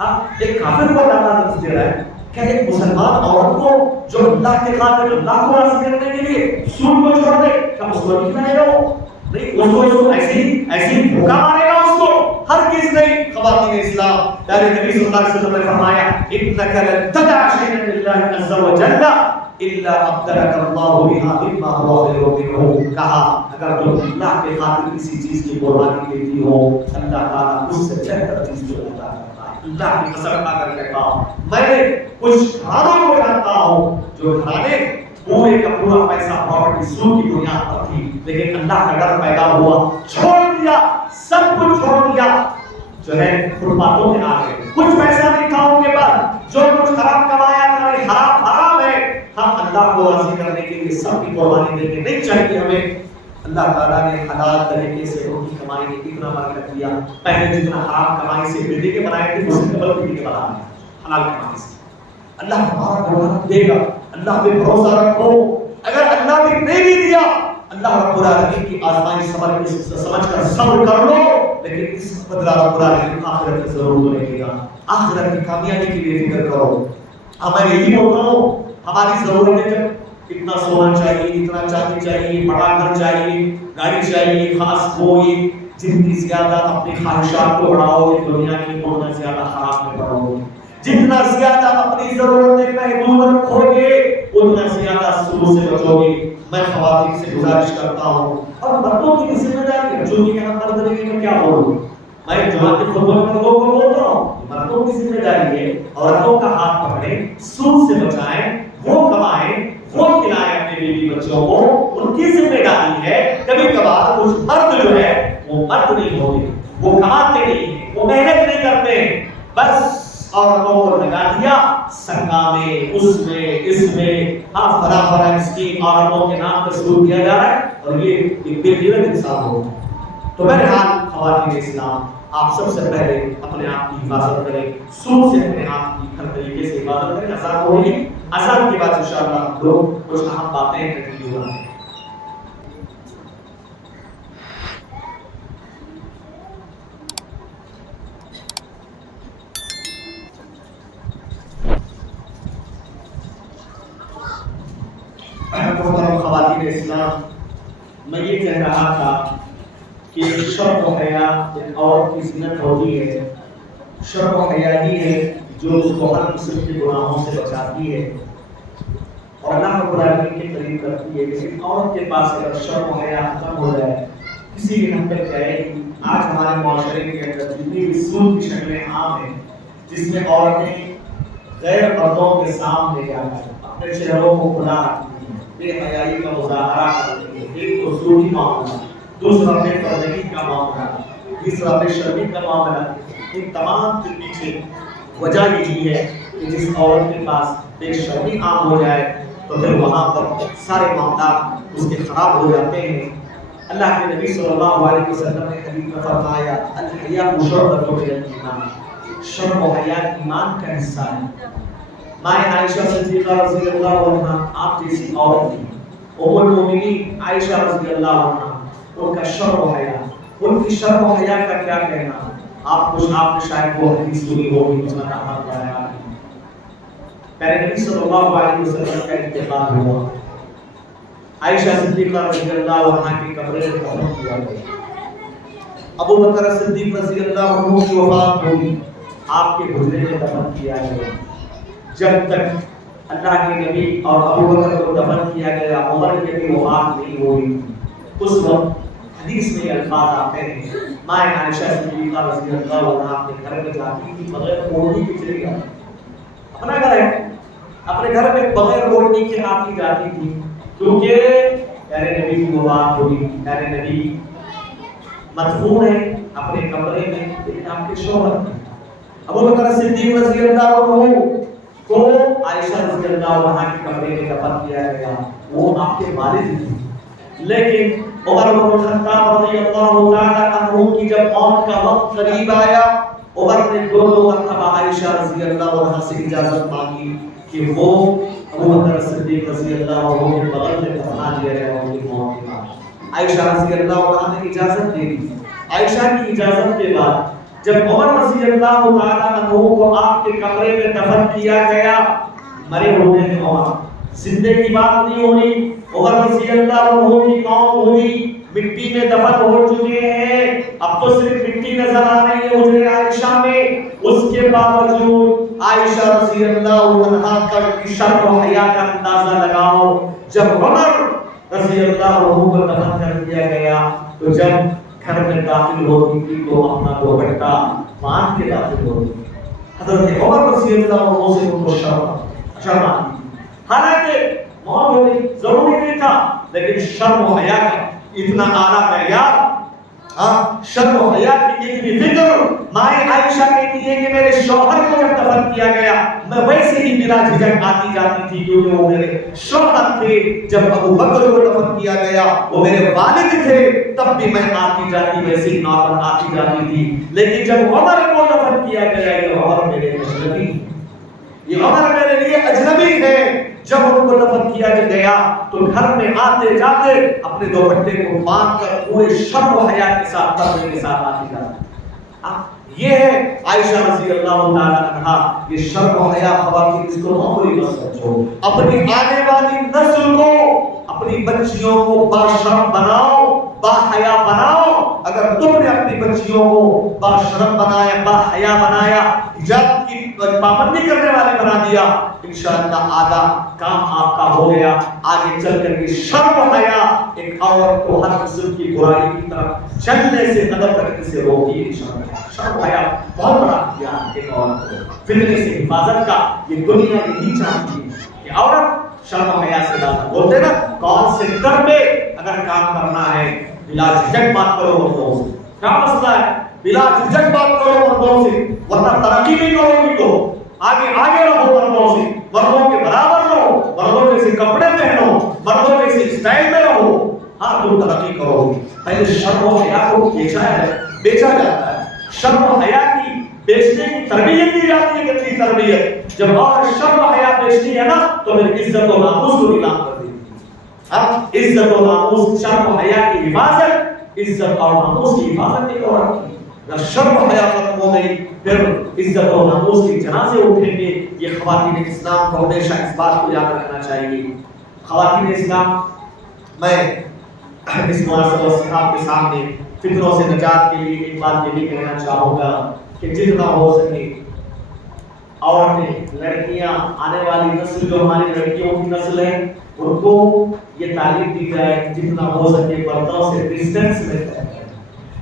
ہاں, ایک کافر کو اللہ تعالیٰ دے رہا ہے, کیا ایک مسلمان عورت کو جو اللہ کے خاطر اللہ کو راضی کرنے کے لیے سود کو چھوڑ دے, کیا اس کو نہیں کھلائے گا؟ وہ نہیں, اس کو ایسے ہی بھوکا مارے گا اس کو؟ ہر کس نہیں. خواتین اسلام, پیارے نبی صلی اللہ علیہ وسلم نے فرمایا انک لن تدع شیئا للہ عز وجل الا ابدلک اللہ بہا مما هو خیر منہ. کہا اگر تم اللہ کے خاطر کسی چیز کی قربانی دیتی ہو, اللہ تعالیٰ اس سے بہتر چیز کو عطا کرتا ہے. اللہ کی قسم کھا کر کہتا ہوں, میں نے کچھ گھرانوں کو جانتا ہوں جو گھرانے پورے کا پورا پیسہ پراپرٹی سود کی بنیاد پر تھی, لیکن اللہ کا ڈر پیدا ہوا, چھوڑ دیا, سب کچھ چھوڑ دیا, جو ہے فٹ پاتھوں میں آ گئے. کچھ پیسہ نہیں تھا ان کے پاس, جو کچھ حرام کمایا تھا حرام حرام ہے. ہم اللہ کو راضی کرنے کے لیے سب کی قربانی دینے نہیں چاہیے ہمیں. اللہ تعالیٰ نے حلال طریقے سے ان کی کمائی میں کتنا برکت دیا. پہلے جتنا حرام کمائی سے بلڈنگیں بنائے تھے, اس سے ڈبل بلڈنگیں بنا رہے ہیں حلال کمائی سے. اللہ ہمارا قربان دے گا, اللہ پہ بھروسہ رکھو. اگر اللہ نے نہیں بھی دیا, اللہ رب العالمین کی آزمائش سمجھ کر صبر کر لو, لیکن اس بدلہ رب العالمین آخرت میں ضرور دے گا. آخرت کی کامیابی کے لیے فکر کرو. میں یہی بولتا ہوں, ہماری ضرورتیں جب اتنا سونا چاہیے, اتنا چاندی چاہیے, بڑا گھر چاہیے, گاڑی چاہیے, خاص کوئی, جتنی زیادہ اپنی خواہشات کو بڑھاؤ گے دنیا کی, اتنا زیادہ خراب میں پڑو گے. جتنا زیادہ اپنی ضرورتیں محدود رکھو گے, اتنا زیادہ سود سے بچو گے. میں خواتین سے گزارش کرتا ہوں, اور مردوں کی بھی ذمہ داری ہے, جو کہ ہم مرد رہیں گے کیا بولوں, میں جماعت خطبہ میں مردوں کو بولتا ہوں, مردوں کی ذمہ داری ہے عورتوں کا ہاتھ پکڑیں, سود سے بچائیں, وہ کمائیں, وہ کھلائیں اپنے بیوی بچوں کو, ان کی ذمہ داری ہے. کبھی کبھار کچھ مرد جو ہے وہ مرد نہیں ہوتے, وہ کماتے نہیں ہیں, وہ محنت نہیں کرتے, بس عورتوں کو لگا دیا سنگا میں, اس میں, اس میں, ہاں فرا فرا اسکیم عورتوں کے نام پر شروع کیا جا رہا ہے, اور یہ ایک بے غیرت انسان ہو. تو بہرحال خواتین اسلام, آپ سب سے پہلے اپنے آپ کی حفاظت کریں, سود سے اپنے آپ کی ہر طریقے سے حفاظت کریں. اذان ہوگی, اذان کے بعد انشاءاللہ لوگ کچھ اہم باتیں کنٹینیو ہوں گی. محترم خواتین اسلام, میں یہ کہہ رہا تھا کہ شرم و حیا ایک عورت کی زینت ہوتی ہے. شرم و حیا ہی ہے جو اس کو ہر قسم کے گناہوں سے بچاتی ہے اور اللہ رب العالمین کے قریب کرتی ہے. لیکن عورت کے پاس اگر شرم و حیا ختم ہو جائے, کسی بھی حد تک جائے گی. آج ہمارے معاشرے کے اندر جتنی بھی سود کی شکلیں عام ہیں, جس میں عورتیں غیر مردوں کے سامنے جا کر اپنے چہروں کو کھلا رکھتی ہیں, بے حیائی کا مظاہرہ کرتی ہیں. ایک تو سودی معاملہ, دوسرا بے پردگی کا معاملہ, تیسرا بے شرمی کا معاملہ. ان تمام کے پیچھے وجہ یہی ہے کہ جس عورت کے پاس بے شرمی عام ہو جائے تو پھر وہاں پر سارے معاملات اس کے خراب ہو جاتے ہیں. اللہ کے نبی صلی اللہ علیہ وسلم نے حدیث میں فرمایا الحیا شعبۃ من الایمان, شرم و حیا ایمان کا حصہ ہے. ماں عائشہ صدیقہ رضی اللہ عنہا آپ جیسی عورت تھی, ام المؤمنین عائشہ رضی اللہ عنہا, ان کا شرم و حیا, ان کی شرم و حیا کا کیا کہنا. آپ نے شاید وہ حدیث سنی ہوگی جس میں کہا گیا ہے پیارے نبی صلی اللہ علیہ وسلم کا انتقال ہوا, عائشہ صدیقہ رضی اللہ عنہا کی قبر میں دفن کیا گیا. ابو بکر صدیق رضی اللہ عنہ کی وفات ہوئی, آپ کے حجرے میں دفن کیا گیا. جب تک اللہ کے نبی اور ابو بکر کو دفن کیا گیا, عمر کی بھی وفات نہیں ہوئی. اس وقت حدیث میں الفاظ آتے ہیں, ماں عائشہ صدیقہ رضی اللہ عنہا اپنے گھر میں جاتی تھی بغیر اوڑھنی کے چلی جاتی. اپنا گھر ہے, اپنے گھر میں بغیر اوڑھنی کے آتی جاتی تھی, کیونکہ پیارے نبی کی وفات ہوئی. پیارے نبی مدفون ہیں اپنے کمرے میں, لیکن آپ کے شوہر ابو بکر صدیق رضی اللہ عنہ کو عائشہ رضی اللہ عنہا کے کمرے میں دفن کیا گیا. وہ آپ کے والد تھے, لیکن عمر بن الخطاب رضی اللہ تعالی عنہ کی جب موت کا وقت قریب آیا، عمر نے دو مرتبہ عائشہ رضی اللہ عنہا سے اجازت مانگی کہ وہ ابو بکر صدیق رضی اللہ عنہ کے بغل میں دفنا دیا جائے ان کی موت کے بعد۔ عائشہ رضی اللہ عنہا نے اجازت دے دی۔ عائشہ کی اجازت کے بعد جب عمر رضی اللہ تعالی عنہ کو آپ کے کمرے میں دفن کیا گیا، مرے ہونے میں عمر، زندے کی بات نہیں ہونی، عمر رضی اللہ عنہ کی موت ہوئی، مٹی میں دفن ہو چکے ہیں، اب تو صرف مٹی نظر آ رہی ہے حجرے عائشہ میں، اس کے باوجود عائشہ رضی اللہ عنہا کا شرم و حیا کا اندازہ لگاؤ۔ جب عمر رضی اللہ عنہ کو دفن کر دیا گیا تو جب گھر میں داخل ہوتی تھی تو اپنا دوپٹہ باندھ کے داخل ہوتی تھی۔ حضرت عمر رضی اللہ عنہ سے ان کو شرم آتی، حالانکہ موت ہونی ضروری نہیں تھا، لیکن شرم و حیا کا اتنا اعلیٰ معیار، شرم و حیا کی اتنی فکر مائیں عائشہ کہتی ہے کہ میرے شوہر کو جب دفن کیا گیا میں ویسے ہی بلا جھجک آتی جاتی تھی، کیونکہ وہ میرے شوہر تھے۔ جب ابو بکر کو دفن کیا گیا وہ میرے والد تھے، تب بھی میں آتی جاتی ویسے ہی نارمل آتی جاتی تھی، لیکن جب عمر کو دفن کیا گیا یہ عمر میرے اجنبی، یہ عمر میرے لیے اجنبی ہے۔ جب ان کو دفن کیا گیا تو گھر میں آتے جاتے اپنے دوپٹے کو باندھ کر پورے شرم و حیا کے ساتھ پردے کے ساتھ آتی جاتی۔ یہ ہے عائشہ رضی اللہ تعالی عنہا۔ یہ شرم و حیا خواتین اس کو معمولی مت سمجھو، اپنی آنے والی نسل کو، اپنی بچیوں کو باشرم بناؤ، با حیا بناؤ۔ اگر تم نے اپنی بچیوں کو باشرم بنایا، با حیا بنایا، حجاب کی پابندی کرنے والے بنا دیا، انشاءاللہ آدھا کام آپ کا ہو گیا۔ آگے چل کر کے شرم و حیا ایک عورت کو ہر قسم کی برائی کی طرف چلنے سے، قدم رکھنے سے روکتی ہے۔ انشاءاللہ شرم و حیا بہت بڑا ہتھیار ہے ایک عورت کو فتنے سے حفاظت کا۔ یہ دنیا یہی چاہتی ہے کہ عورت شرم و حیا سے زیادہ، بولتے نا کون سے در پہ اگر کام کرنا ہے بلا جھجک بات کرو مردوں سے۔ کیا مسئلہ ہے؟ بلا جھجک بات کرو مردوں سے، ورنہ ترقی نہیں کرو گی تو آگے رہو مردوں سے، مردوں کے برابر رہو، مردوں جیسے کپڑے پہنو، مردوں جیسے اسٹائل میں رہو، ہاں تم ترقی کرو گی۔ پہلے شرم و حیا کو بیچا جاتا ہے، شرم و حیا کی بیچنے کی تربیت دی جاتی ہے، کتنی تربیت۔ جب اور شرم و حیا بیچنی ہے نا تو پھر عزت و ناموس کو نیلام کر دیتی ہے۔ ہاں عزت و ناموس، شرم و حیا کی حفاظت، عزت اور ناموس کی حفاظت نہیں ہو رہی۔ جب شرم و حیا ختم ہو گئی پھر عزت و ناموس کے جنازے اٹھیں گے۔ یہ خواتین اسلام کو ہمیشہ اس بات کو یاد رکھنا چاہیے۔ خواتین اسلام، میں اس مناسبت آپ کے سامنے فتنوں سے نجات کے لیے ایک بات یہ بھی کہنا چاہوں گا کہ جتنا ہو سکے عورتیں، لڑکیاں، آنے والی نسل جو ہماری لڑکیوں کی نسل ہے ان کو یہ تعلیم دی جائے جتنا ہو سکے مردوں سے ڈسٹینس میں رہیں،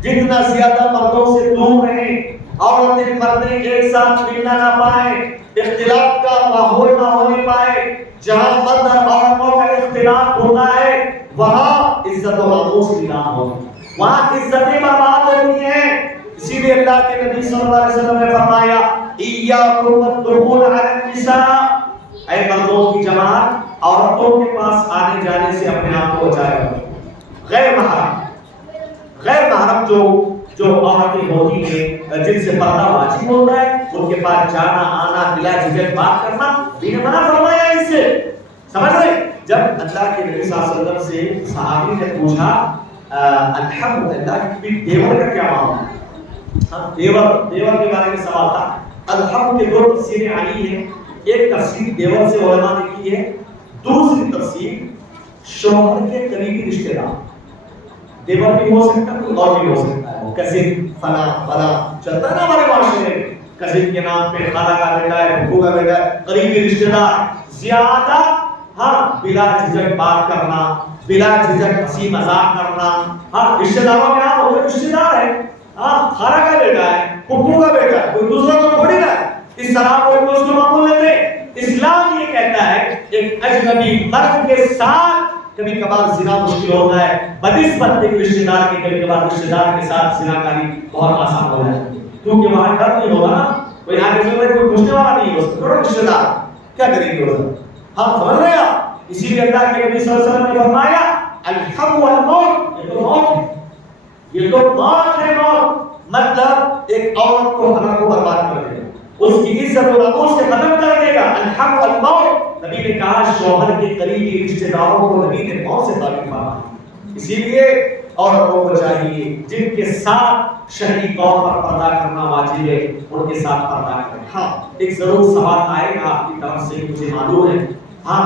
جتنا زیادہ مردوں سے دور رہیں، عورتیں مردیں ایک ساتھ ملنا نہ پائیں، اختلاط کا ماحول نہ ہونے پائے۔ جہاں مرد اور عورتوں کا اختلاط ہوتا ہے وہاں عزت و ناموس کی نام ہوتی ہے، وہاں عزتیں برباد ہوتی ہیں۔ اسی لیے اللہ کے نبی صلی اللہ علیہ وسلم نے فرمایا ایاکم والدخول علی النساء، اے مردوں کی جماعت عورتوں کے پاس آنے جانے سے اپنے آپ کو بچائے رکھو۔ غیر محرم جو عورتیں ہوتی ہیں جن سے پردہ واجب ہوتا ہے ان کے پاس جانا آنا بلا جھجک بات کرنا دین نے منع فرمایا ہے۔ اس سے سمجھ رہے؟ جب اللہ کے نبی صلی اللہ علیہ وسلم سے صحابی نے پوچھا الحمدللہ کہ دیور کا کیا معاملہ ہے، دیور کے بارے میں سوال تھا۔ الحمد کے دو تفسیریں آئی ہیں، ایک تفسیر دیور سے علماء نے کی ہے، دوسری تفسیر شوہر کے قریبی رشتہ دار، دیور بھی ہو سکتا ہے کوئی اور بھی ہو سکتا ہے، کزن فلاں چلتا ہے نا ہمارے معاشرے میں، کزن کے نام پہ خالہ کا بیٹا ہے، پھپھو کا بیٹا ہے، قریبی رشتہ دار، زیادہ ہاں بلا جھجک بات کرنا، بلا جھجک ہنسی مذاق کرنا۔ ہاں رشتہ داروں میں آپ وہ رشتہ دار ہے، ہاں خالہ کا بیٹا ہے، پھپھو کا بیٹا ہے، کوئی دوسرا تو تھوڑی نہ ہے، اس طرح کوئی دوسرا معمول لیتے۔ اسلام یہ کہتا ہے ایک اجنبی مرد کے ساتھ کبھی کبھار زنا مشکل ہوتا ہے، بنسبت ایک رشتہ دار کے کبھی کبھار رشتہ دار کے ساتھ زنا کاری بہت آسان ہو جاتی ہے، کیونکہ وہاں ڈر نہیں ہوگا نا، کوئی آگے سے کوئی پوچھنے والا نہیں ہو سکتا، تھوڑا رشتہ دار کیا کریں گے ادھر۔ ہاں سمجھ رہے ہیں آپ؟ اسی لیے اللہ کے نبی صلی اللہ علیہ وسلم نے فرمایا الحم والموت، یہ تو موت ہے، یہ تو موت ہے، موت مطلب ایک عورت کو ہلاک کو برباد کر دے گا، اس کی عزت و ناموس سے ختم کر دے گا. الحم والموت، نبی نے کہا شوہر کے قریبی رشتے داروں کو نبی نے موت سے تعبیر فرمایا. اسی لیے عورتوں کو چاہیے جن کے ساتھ شرعی طور پر پردہ کرنا واجب ہے ان کے ساتھ پردہ کریں. ہاں ایک ضرور سوال آئے گا آپ کی طرف سے، مجھے معلوم ہے. ہاں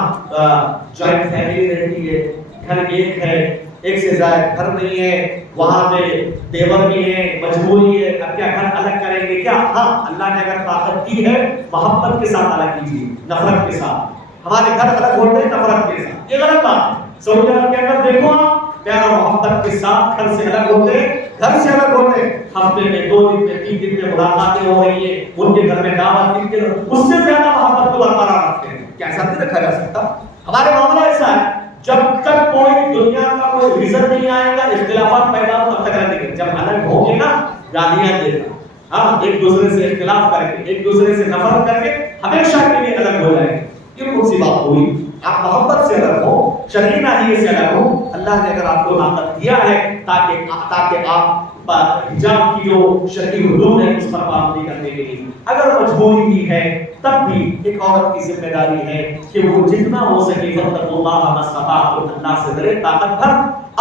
جوائنٹ فیملی رہتی ہے، گھر ایک ہے، ایک سے زائد گھر نہیں ہے، وہاں پہ دیور بھی ہے، مجبوری ہے، اب کیا گھر الگ کریں گے کیا؟ ہاں اللہ نے اگر طاقت دی ہے محبت کے ساتھ الگ کیجیے، نفرت کے ساتھ. ہمارے گھر الگ ہوتے ہیں نفرت کے ساتھ، یہ غلط بات ہے. سعودی عرب کے اندر دیکھو آپ پیار اور محبت کے ساتھ گھر سے الگ ہوتے ہیں، گھر سے الگ ہوتے ہیں. ہفتے میں 2 دن میں 3 دن میں ملاقاتیں ہو رہی ہیں، ان کے گھر میں دعوت دی ہے، اس سے زیادہ محبت کو برقرار رکھتے ہیں. کیا ایسا نہیں رکھا جا سکتا؟ ہمارے معاملہ ایسا ہے جب تک کوئی دنیا کا کوئی ریزن نہیں آئے گا اختلافات پیدا ہو تب تک رہیں گے. جب الگ ہوں گے نا گالیاں دے گا، ہاں ایک دوسرے سے اختلاف کر کے ایک دوسرے سے نفرت کر کے ہمیشہ کے لیے الگ ہو جائیں گے. یہ کون سی بات ہوئی؟ آپ محبت سے الگ ہو، شرعی ناحیے سے الگ ہو. اللہ نے اگر آپ کو طاقت دیا ہے تاکہ آپ حجاب کی جو شرعی حدود ہے اس پر پابندی کرنے کے لیے، اگر مجبوری بھی ہے تب بھی ایک عورت کی ذمہ داری ہے کہ وہ جتنا ہو سکے وَاتَّقُوا اللَّهَ مَا اسْتَطَعْتُمْ، اللہ سے ڈرے طاقت بھر.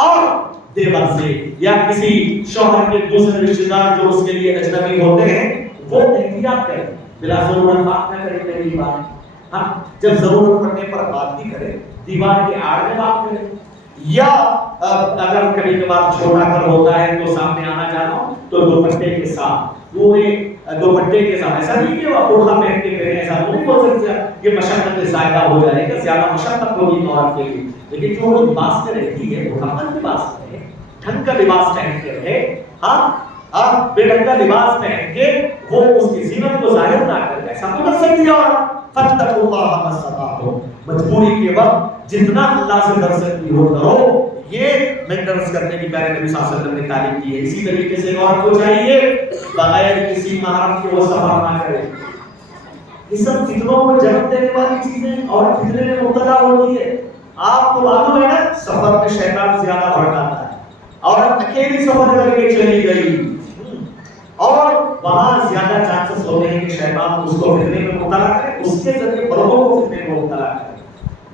اور دیور سے یا کسی شوہر کے دوسرے رشتے دار جو اس کے لیے اجنبی ہوتے ہیں وہ احتیاط کریں، بلا ضرورت بات نہ کریں. پہلی بات ہاں جب ضرورت پڑنے پر بات بھی کرے، دیوار کے آڑ میں بات کرے، یا اگر کبھی کبھار چھوٹا گھر ہوتا ہے تو سامنے آنا جانا ہو تو دوپٹے کے ساتھ، پورے دوپٹے کے ساتھ. ایسا نہیں کہ وہ برقع پہن کے کریں، ایسا نہیں ہو سکتا. یہ مشقت زیادہ ہو جائے گا، زیادہ مشقت ہوگی عورت کے لیے. لیکن جو وہ لباس میں رہتی ہے وہ ہم لباس میں ڈھنگ کا لباس پہن کے رہے. ہاں بے ڈھنگ کا لباس پہن کے وہ اس کی زینت کو ظاہر نہ کرے، ایسا تو کر سکتی ہے. اور فَاتَّقُوا اللَّهَ مَا اسْتَطَعْتُمْ، مجبوری کے وقت جتنا اللہ سے ڈر سکتی ہو ڈرو. یہ مینٹیننس کرنے کی پیارے نبی صلی اللہ علیہ وسلم نے تعلیم کی ہے. اسی طریقے سے عورت کو چاہیے بغیر کسی محرم کے وہ سفر نہ کرے. یہ سب فتنوں کو جنم دینے والی چیزیں اور فتنے میں مبتلا ہوتی ہے. آپ کو معلوم ہے نا سفر میں شیطان زیادہ بھڑکاتا ہے. عورت اکیلی سفر کر کے چلی گئی اور وہاں زیادہ چانسز ہوتے ہیں کہ شیطان اس کو فتنے میں مبتلا کرے، اس کے ذریعے بڑوں کو فتنے میں مبتلا کرے.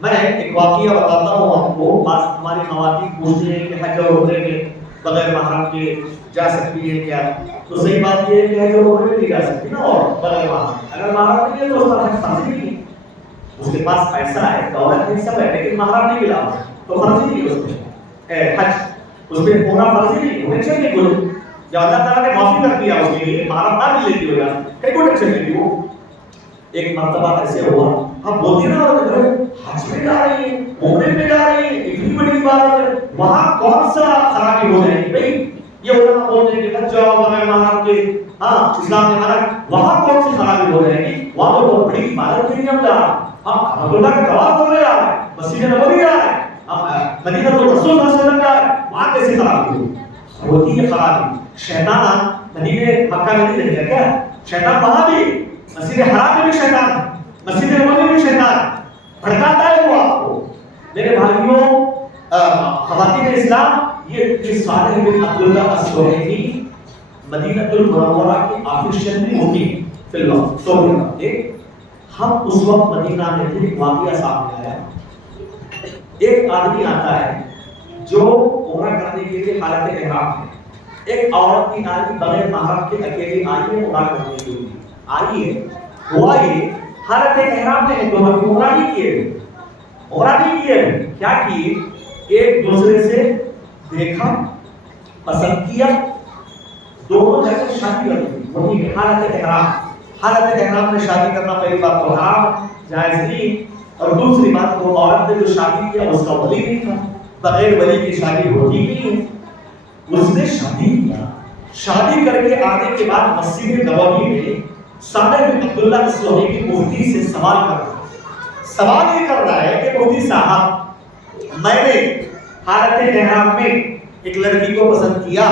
میں ایک واقعہ بتاتا ہوں آپ کو. بعض ہماری خواتین پوچھتے ہیں کہ حج اور عمرے میں بغیر محرم کے جا سکتی ہے کیا؟ تو صحیح بات یہ ہے کہ حج اور عمرے میں نہیں جا سکتی نا، اور بغیر محرم. اگر محرم نہیں ہے تو اس کا حج فرض نہیں ہے. اس کے پاس پیسہ ہے، دولت ہے، سب ہے، لیکن محرم نہیں ملا تو فرض نہیں ہے اس میں حج. اس میں پورا فرض نہیں ہے، ٹینشن نہیں کوئی. یا اللہ تعالیٰ نے معافی کر دیا اس کے لیے، محرم نہ بھی لیتی ہو جائے کہیں کوئی ٹینشن نہیں. وہ ایک مرتبہ ایسے ہوا، ہم بولتے نا حج میں جا رہی ہے، عمرے میں جا رہی ہے، اتنی بڑی بات ہے، وہاں کون سا خرابی ہو جائے گی بھائی؟ یہ علماء بولتے ہیں کہ حج جاؤ بغیر محرم کے، ہاں اسلام میں منع، وہاں کون سی خرابی ہو جائے گی؟ وہاں تو بہت بڑی عبادت کے لیے ہم جا رہے ہیں. ہم اللہ کے طواف کرنے جا رہے ہیں، مسجد نبوی جا رہے ہیں، ہم مدینہ رسول صلی اللہ علیہ وسلم جا رہے ہیں. وہاں کیسی خرابی ہوتی ہے؟ خرابی شیطان مدینے مکہ میں نہیں رہتا کیا؟ شیطان وہاں بھی، مسجد حرام میں بھی شیطان ہے، مسجد نبوی میں بھی شیطان ہے، بھڑکاتا ہے وہ آپ کو. میرے بھائیوں خواتین اسلام، یہ صالح بن عبداللہ السوہیلی مدینہ المنورہ کی آفیشل میں ہوتی فی الوقت تو ہم اس وقت مدینہ میں تھے. ایک واقعہ سامنے آیا. ایک آدمی آتا ہے جو عمرہ کرنے کے لیے حالت احرام ہے. ایک عورت کی آدمی بغیر محرم کے اکیلی آئی ہے عمرہ کرنے کے لیے. آئی ہے، ہوا یہ حالت احرام میں ہے تو ہم عمرہ نہیں کیے، عمرہ نہیں کیے. کیا کیے؟ ایک دوسرے سے دیکھا، پسند کیا، دونوں جا کر شادی کر دی. وہی حالت احرام. حالت احرام میں شادی کرنا پہلی بات تو حرام، جائز نہیں. اور دوسری بات وہ عورت نے جو شادی کیا اس کا ولی نہیں تھا، بغیر ولی کی شادی ہوتی نہیں ہے. اس نے شادی کیا، شادی کر کے آنے کے بعد مسجد نبوی میں صالح بن عبداللہ السوہیلی مفتی سے سوال کر رہا ہے. سوال یہ کر رہا ہے کہ مفتی صاحب، میں نے حالت احرام میں ایک لڑکی کو پسند کیا،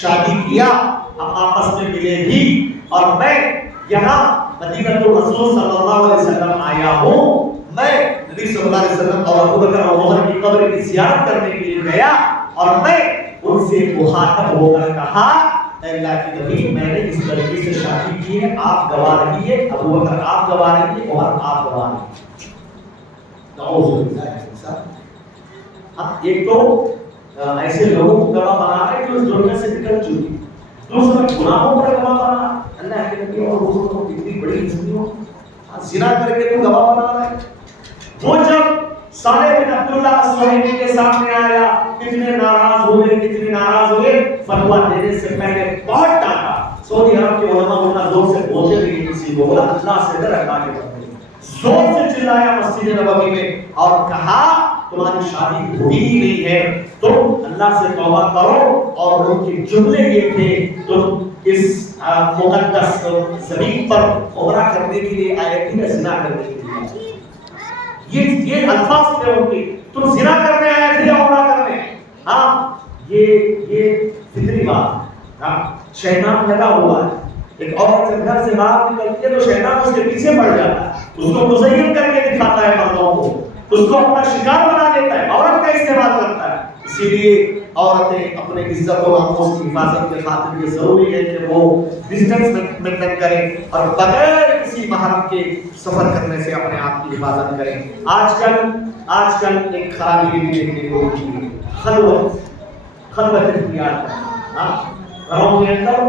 شادی کیا، ہم آپس میں ملے بھی، اور میں یہاں مدینہ رسول صلی اللہ علیہ وسلم آیا ہوں. میں نبی صلی اللہ علیہ وسلم اور ابو بکر اور عمر کی قبر کی زیارت کرنے کے لیے گیا اور میں ان سے مخاطب ہو کر کہا اے اللہ کے نبی میں نے اس لڑکی سے شادی کی ہے آپ گواہ رہیے ابو بکر آپ گواہ رہیے عمر آپ گواہ رہیے ایک تو ایسے لوگوں کو گواہ بنا رہے جو اس دنیا سے نکل چکی دوسرا گناہوں پر گواہ بنا اللہ کے نبی اور حضور کو کتنی بڑی ہستیوں زنا کر کے تو گواہ بنا رہے وہ جب صالح بن عبداللہ الصہیبی کے سامنے آیا کتنے ناراض ہوئے فتویٰ دینے سے پہلے بہت ڈانٹا سعودی عرب کے علماء اتنا زور سے بولتے نہیں کسی کو بولا اللہ سے ڈر اللہ کے بندے زور سے چلایا مسجد نبوی میں اور کہا تمہاری شادی ہوئی ہی نہیں ہے تم اللہ سے توبہ کرو اور ان کے جملے یہ تھے تم اس مقدس زمین پر عمرہ کرنے کے لیے آئے تھے یا زنا کرنے کے لیے یہ الفاظ تھے ان کے تم زنا کرنے آئے تھے یا عمرہ کرنے ہاں یہ فطری بات ہاں شیطان لگا ہوا ہے ایک عورت جب گھر سے باہر نکلتی ہے تو شیطان اس کے پیچھے پڑ جاتا ہے اس کو مزین کر کے دکھاتا ہے مردوں کو اس کو اپنا شکار بنا دیتا ہے عورت کا استعمال کرتا ہے اسی لیے عورتیں اپنے عزت و ناموس کی حفاظت کے خاطر یہ ضروری ہے کہ وہ ڈسٹینس مینٹین کریں اور بغیر کسی محرم کے سفر کرنے سے اپنے آپ کی حفاظت کریں آج کل ایک خرابی بھی دیکھنے کو ملتی ہے خلوت اختیار کرنا گھروں کے اندر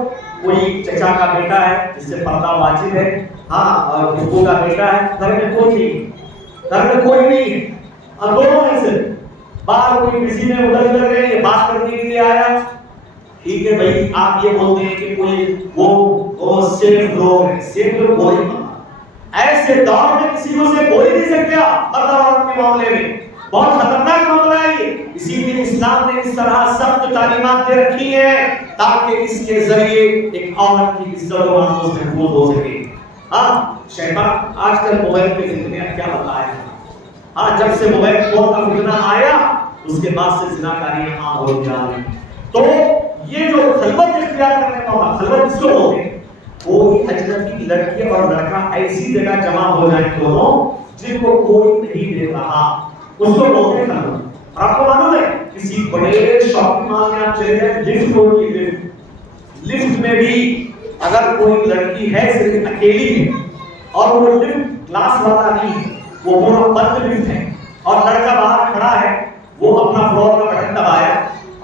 کوئی چچا کا بیٹا ہے جس سے پردہ واجب ہے ہاں اور پھپھو کا بیٹا ہے گھر میں کوئی نہیں اور دونوں ہیں صرف باہر کوئی کسی میں ادھر گئے یہ بات کرنے کے لیے آیا ٹھیک ہے بھائی آپ یہ بولتے ہیں کہ کوئی وہ صرف لوگ ہیں صرف لوگ بول ہی ایسے دور میں کسی کو سے بول ہی نہیں سکتے مرد اور عورت کے معاملے میں بہت خطرناک معاملہ ہے یہ اسی لیے اسلام نے اس طرح سخت تعلیمات دے رکھی ہیں تاکہ اس کے ذریعے ایک عورت کی عزت و ناموس محفوظ ہو سکے ہاں شیطان آج کل موبائل پہ فتنے کیا بتایا ہاں جب سے موبائل فون کا فتنہ آیا اس کے بعد سے زناکاریاں عام ہو جا رہی تو یہ جو خلوت اختیار کرنے کا ہوگا خلوت اس کو ہوگی کوئی اجنبی لڑکی اور لڑکا ایسی جگہ جمع ہو جائیں دونوں جن کو کوئی نہیں دیکھ رہا اس کو بولتے ہیں خلوت اور آپ کو معلوم ہے کسی بڑے شاپنگ مال میں آپ چلے جائیں لفٹ میں بھی اگر کوئی لڑکی ہے صرف اکیلی ہے اور وہ لفٹ کلاس والا نہیں ہے وہ پورا بند لفٹ ہے اور لڑکا باہر کھڑا ہے وہ اپنا فلور کا بٹن دبایا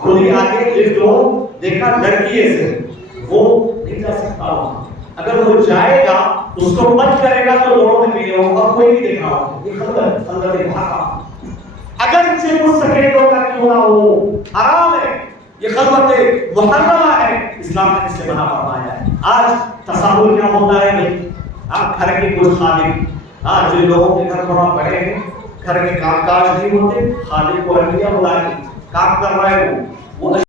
کھلی آگے لفٹ ہو دیکھا لڑکی ہے صرف وہ نہیں جا سکتا وہاں اگر وہ جائے گا اس کو بند کرے گا تو لوگوں نے بھی ہوگا اور کوئی نہیں دیکھ رہا ہوگا یہ خلوت بھاگا اگر مجھ سکے تو کیوں نہ ہو حرام ہے یہ خلوت محرمہ ہے اسلام نے اس سے منع فرمایا ہے آج تصاویر کیا ہوتا ہے بھائی آپ گھر کے کچھ خادم جن لوگوں کے گھر تھوڑا بڑے ہیں گھر کے کام کاج نہیں ہوتے خادم کو رکھ دیا بلا کے کام کر رہا ہے وہ